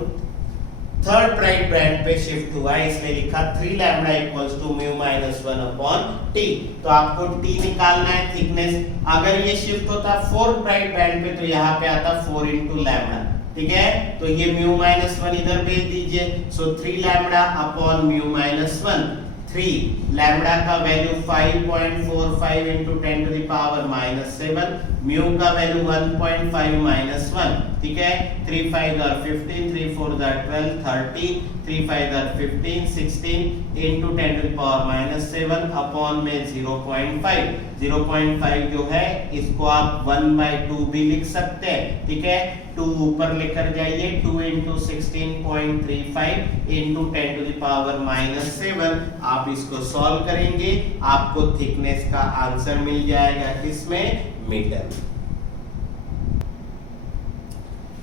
third bright band पे शिफ्ट हुआ है, इसलिए लिखा 3 lambda equals to mu -1 upon t. तो आपको टी निकालना है थिकनेस। अगर ये शिफ्ट होता फोर्थ ब्राइट बैंड पे तो यहाँ पे आता 4 इंटू लैम्बडा। ठीक है, तो ये म्यू -1 इधर भेज दीजिए। सो 3 लैम्बडा अपॉन म्यू -1, 3 लैम्बडा का value 5.45 into 10 to the power -7, mu का वैल्यू 1.5 -1। ठीक है, 3 5 are 15, 3 4 are 12, 30, 3 5 are 15, 16 into 10 to the power -7 upon में 0.5। 0.5 जो है इसको आप 1/2 भी लिख सकते हैं। ठीक है, 2 ऊपर लेकर जाइए, 2 into 16.35 into 10 to the power -7। आप इसको सॉल्व करेंगे, आपको थिकनेस का आंसर मिल जाएगा किसमें, मीटर।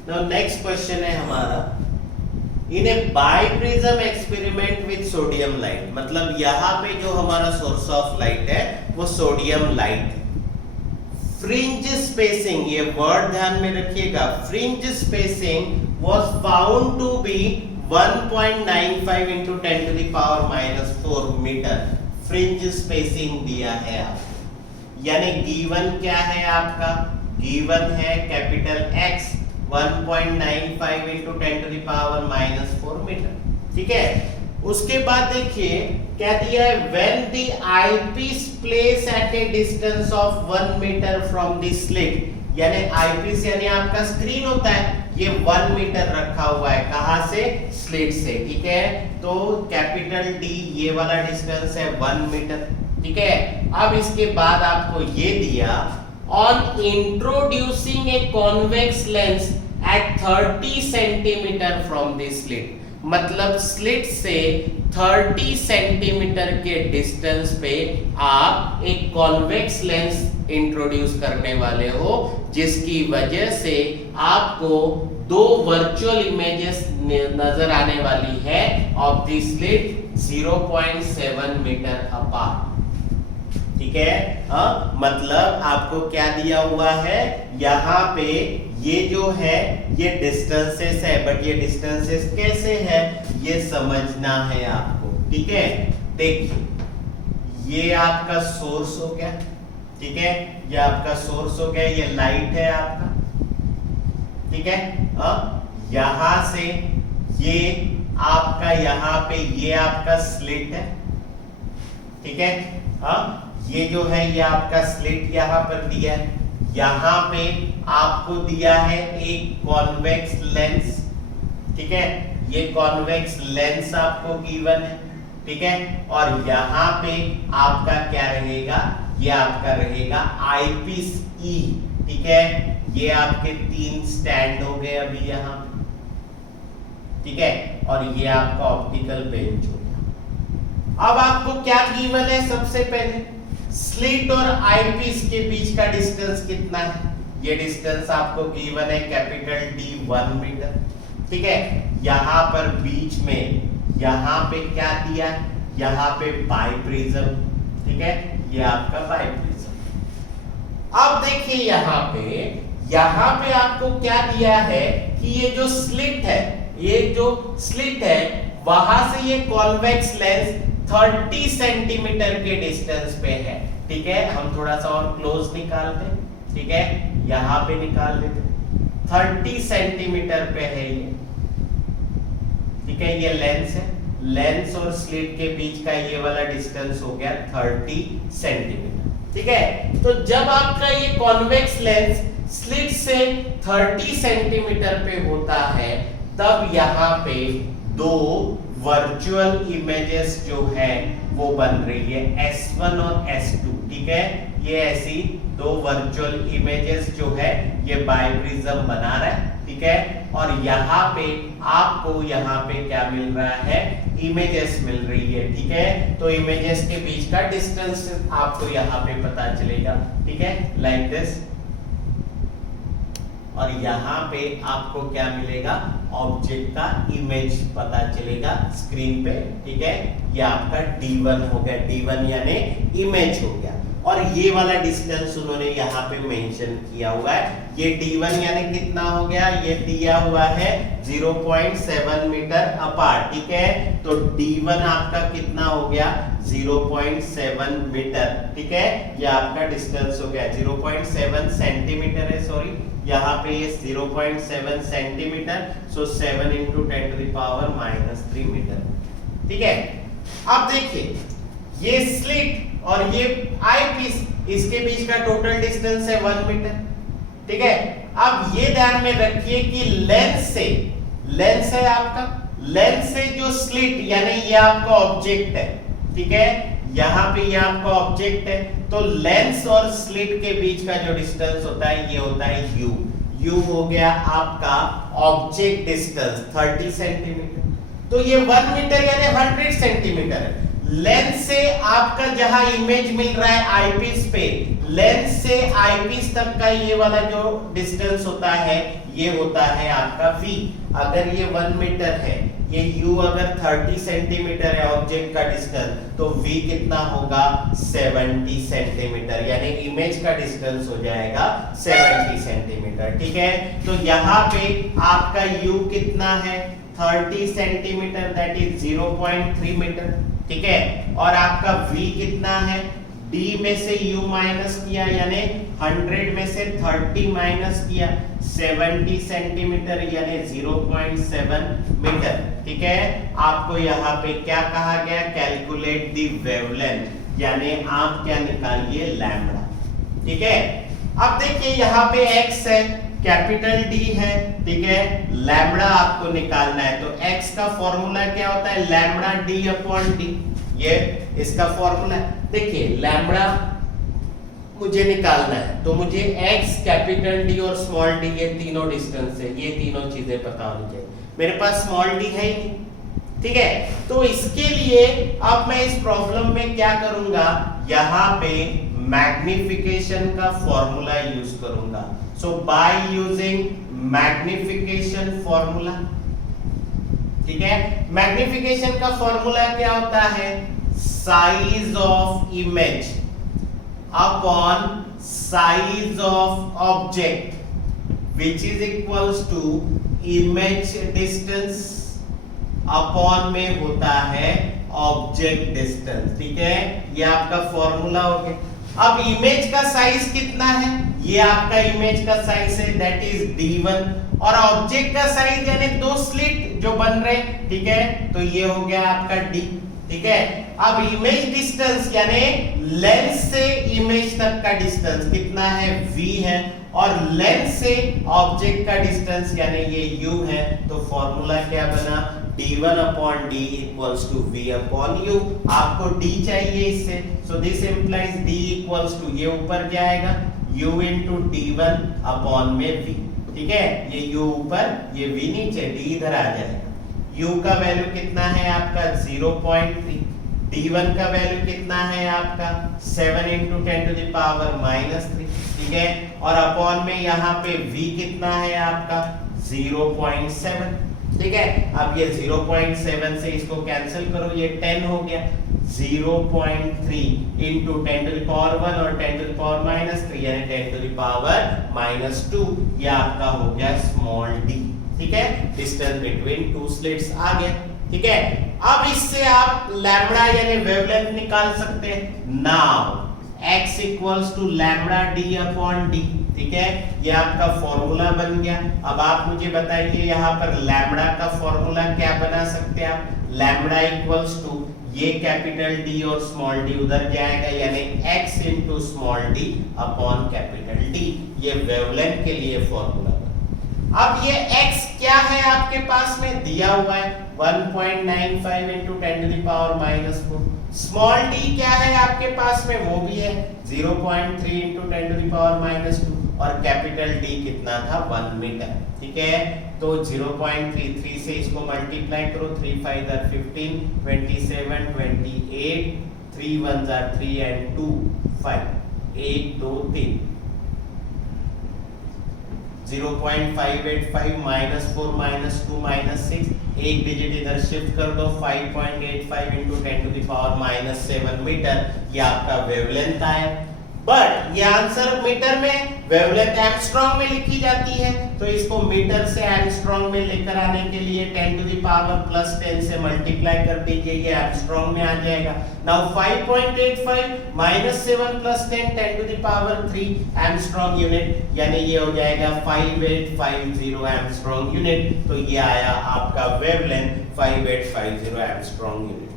नाउ नेक्स्ट क्वेश्चन है हमारा, in a biprism experiment with sodium light, मतलब यहाँ पे जो हमारा सोर्स ऑफ लाइट है वो सोडियम लाइट है। फ्रिंज स्पेसिंग, ये वर्ड ध्यान में रखिएगा, fringe spacing was found to be 1.95 into 10 to the power -4 metre. Fringe spacing दिया है आपको, यानी गिवन क्या है आपका, गिवन है capital X 1.95 into 10 to the power -4 metre. ठीक है, उसके बाद देखिए क्या दिया है, when the eyepiece placed at a distance of 1 meter from the slit, यानी eyepiece यानी आपका स्क्रीन होता है, ये 1 मीटर रखा हुआ है, कहां से, स्लिट से। ठीक है, तो कैपिटल D ये वाला डिस्टेंस है 1 मीटर। ठीक है, अब इसके बाद आपको ये दिया, on introducing a convex lens at 30 centimetre from the slit, मतलब स्लिट से 30 सेंटीमीटर के डिस्टेंस पे आप एक कॉन्वेक्स लेंस इंट्रोड्यूस करने वाले हो, जिसकी वजह से आपको 2 वर्चुअल इमेजेस नजर आने वाली है of the slit 0.7 metre apart. ठीक है। मतलब आपको क्या दिया हुआ है, यहाँ पे ये जो है ये डिस्टेंसेस है, बट ये डिस्टेंसेस कैसे है ये समझना है आपको, ठीक है। देखिए ये आपका सोर्स हो गया, ठीक है, ये आपका सोर्स हो गया, ये लाइट है आपका, ठीक है। यहां से ये आपका यहाँ पे ये आपका स्लिट है, ठीक है। ये जो है ये आपका स्लिट यहाँ पर दिया है, यहाँ पे आपको दिया है एक कॉन्वेक्स लेंस, ठीक है, ये कॉन्वेक्स लेंस आपको गिवन है, ठीक है। और यहाँ पे आपका क्या रहेगा, ये आपका रहेगा आईपीस ई, ठीक है। ये आपके 3 स्टैंड हो गए अभी यहाँ, ठीक है, और ये आपका ऑप्टिकल बेंच हो गया। अब आपको क्या गिवन है, सबसे पहले स्लिट और आईपीस के बीच का डिस्टेंस कितना है, ये डिस्टेंस आपको गिवन है कैपिटल डी 1 मीटर, ठीक है। यहाँ पर बीच में यहाँ पे क्या दिया, यहाँ पे बाइप्रिज्म, ठीक है, ये आपका बाइप्रिज्म। अब देखिए यहाँ पे आपको क्या दिया है कि ये जो स्लिट है, ये जो स्लिट है वहां से ये कॉन्वेक्स लेंस 30 सेंटीमीटर के डिस्टेंस पे है, ठीक है। हम थोड़ा सा और क्लोज निकालते हैं, ठीक है, यहाँ पे निकाल देते, 30 सेंटीमीटर पे है ये, ठीक है। ये लेंस है, लेंस और स्लिट के बीच का ये वाला डिस्टेंस हो गया 30 सेंटीमीटर, ठीक है। तो जब आपका ये कॉन्वेक्स लेंस स्लिट से 30 सेंटीमीटर पे होता है, तब यहाँ पे 2 वर्चुअल इमेजेस जो है वो बन रही है, S1 और S2, ठीक है। ये ऐसी 2 वर्चुअल इमेजेस जो है ये बाइप्रिज्म बना रहा है, ठीक है। और यहाँ पे आपको यहाँ पे क्या मिल रहा है, इमेजेस मिल रही है, ठीक है। तो इमेजेस के बीच का डिस्टेंस आपको यहाँ पे पता चलेगा, ठीक है, लाइक दिस। और यहाँ पे आपको क्या मिलेगा, ऑब्जेक्ट का इमेज पता चलेगा स्क्रीन पे, ठीक है। ये आपका D1 हो गया, D1 यानी इमेज हो गया। और ये वाला डिस्टेंस उन्होंने यहाँ पे मेंशन किया हुआ है, ये D1 यानी कितना हो गया, ये दिया हुआ है 0.7 मीटर अपार्ट, ठीक है। तो D1 आपका कितना हो गया, 0.7 मीटर, ठीक है। ये आपका डिस्टेंस हो गया, 0.7 सेंटीमीटर है, सॉरी, यहाँ पे ये 0.7 सेंटीमीटर, सो 7 × 10⁻³ मीटर, ठीक है। अब देखिए ये स्लिट और ये आईपीस, इसके बीच का टोटल डिस्टेंस है 1 मीटर, ठीक है। अब ये ध्यान में रखिए कि लेंस है आपका, लेंस से जो स्लिट यानी ये आपका ऑब्जेक्ट है, ठीक है, यहाँ पे ये आपका ऑब्जेक्ट है। तो लेंस और स्लिट के बीच का जो डिस्टेंस होता है ये होता है u हो गया आपका ऑब्जेक्ट डिस्टेंस 30 सेंटीमीटर, तो ये 1 मीटर यानी 100 सेंटीमीटर है। लेंस से आपका जहां इमेज मिल रहा है आईपीस पे, लेंस से आईपीस तक का ये वाला जो डिस्टेंस होता है ये होता है आपका v। अगर ये 1 मीटर है, ये u अगर 30 सेंटीमीटर है ऑब्जेक्ट का डिस्टेंस, तो v कितना होगा 70 सेंटीमीटर, यानी इमेज का डिस्टेंस हो जाएगा 70 सेंटीमीटर, ठीक है। तो यहाँ पे आपका u कितना है 30 सेंटीमीटर, दैट इज 0.3 मीटर, ठीक है। और आपका v कितना है, d में से u माइनस किया यानी 100 में से 30 माइनस किया 70 सेंटीमीटर यानी 0.7 मीटर, ठीक है। आपको यहाँ पे क्या कहा गया, कैलकुलेट द वेवलेंथ, यानी आप क्या निकालिए लैम्बडा, ठीक है। अब देखिए यहाँ पे x है, कैपिटल D है, ठीक है, लैम्बडा आपको निकालना है। तो x का फॉर्मूला क्या होता है, लैम्बडा d/d, ये इसका फॉर्मूला है। देखिए लैम्बडा मुझे निकालना है, तो मुझे x कैपिटल D और स्मॉल d ये तीनों डिस्टेंस है, ये तीनों चीजें पता होनी चाहिए। मेरे पास स्मॉल d है ही नहीं, ठीक है। तो इसके लिए अब मैं इस प्रॉब्लम में क्या करूंगा, यहाँ पे मैग्निफिकेशन का फॉर्मूला यूज करूंगा। सो बाय यूजिंग मैग्निफिकेशन फॉर्मूला, ठीक है। मैग्निफिकेशन का फॉर्मूला क्या होता है, size of image upon size of object which is equals to image distance upon में होता है ऑब्जेक्ट डिस्टेंस। ठीक है, ये आपका फॉर्मूला हो गया। अब इमेज का साइज कितना है, ये आपका इमेज का साइज है दैट इज d1 और ऑब्जेक्ट का साइज यानी दो स्लिट जो बन रहे, ठीक है, तो ये हो गया आपका d। ठीक है, अब इमेज डिस्टेंस यानी लेंस से इमेज तक का डिस्टेंस कितना है, v है, और लेंस से ऑब्जेक्ट का डिस्टेंस यानी ये u है। तो फॉर्मूला क्या बना, d1 upon d equals to v upon u। आपको d चाहिए इससे, so this implies d equals to ये ऊपर जाएगा u into d1 upon में v। ठीक है, ये u ऊपर ये v नीचे, d इधर आ जाएगा। u का वैल्यू कितना है आपका 0.3, d1 का वैल्यू कितना है आपका 7 into 10 to the power -3। ठीक है, और अपॉन में यहाँ पे v कितना है आपका 0.7। ठीक है, अब ये 0.7 से इसको कैंसिल करो, ये 10 हो गया, 0.3 into 10 to the power 1 और 10 to the power -3 यानी 10 to the power -2, ये आपका हो गया स्मॉल d। ठीक है, डिस्टेंस बिटवीन टू स्लिट्स आ गया। ठीक है, अब इससे आप लैम्बडा यानी वेवलेंथ निकाल सकते हैं। Now x equals to lambda d upon d। ठीक है, ये आपका फॉर्मूला बन गया। अब आप मुझे बताइए यहाँ पर लैम्बडा का फॉर्मूला क्या बना सकते हैं आप, लैम्बडा इक्वल्स टू ये कैपिटल D और स्मॉल d उधर जाएगा यानी x into small d upon capital D। ये वेवलेंथ के लिए फॉर्मूला। अब ये x क्या है आपके पास में दिया हुआ है 1.95 into 10 to the power -4। Small d क्या है आपके पास में, वो भी है 0.3 into 10 to the power -2 और कैपिटल D कितना था 1 मीटर। ठीक है, तो 0.33 से इसको मल्टीप्लाई करो, 3 5 are 15, 27 28, 3 1 are 3 and 2 5, 1 2 3, 0.585 -4 -2 -6, एक डिजिट इधर शिफ्ट कर दो, 5.85 into 10 to the power -7 metre, ये आपका वेवलेंथ आया। बट ये आंसर मीटर में वेवलेंथ एंगस्ट्रॉम में लिखी जाती है, तो इसको मीटर से एंगस्ट्रॉम में लेकर आने के लिए 10 to the power +10 से मल्टीप्लाई कर दीजिए, ये एंगस्ट्रॉम में आ जाएगा। Now 5.85 -7 + 10 10 to the power 3 angstrom unit यानी ये हो जाएगा 5850 एंगस्ट्रॉम यूनिट। तो ये आया आपका वेवलेंथ 5850 एंगस्ट्रॉम यूनिट।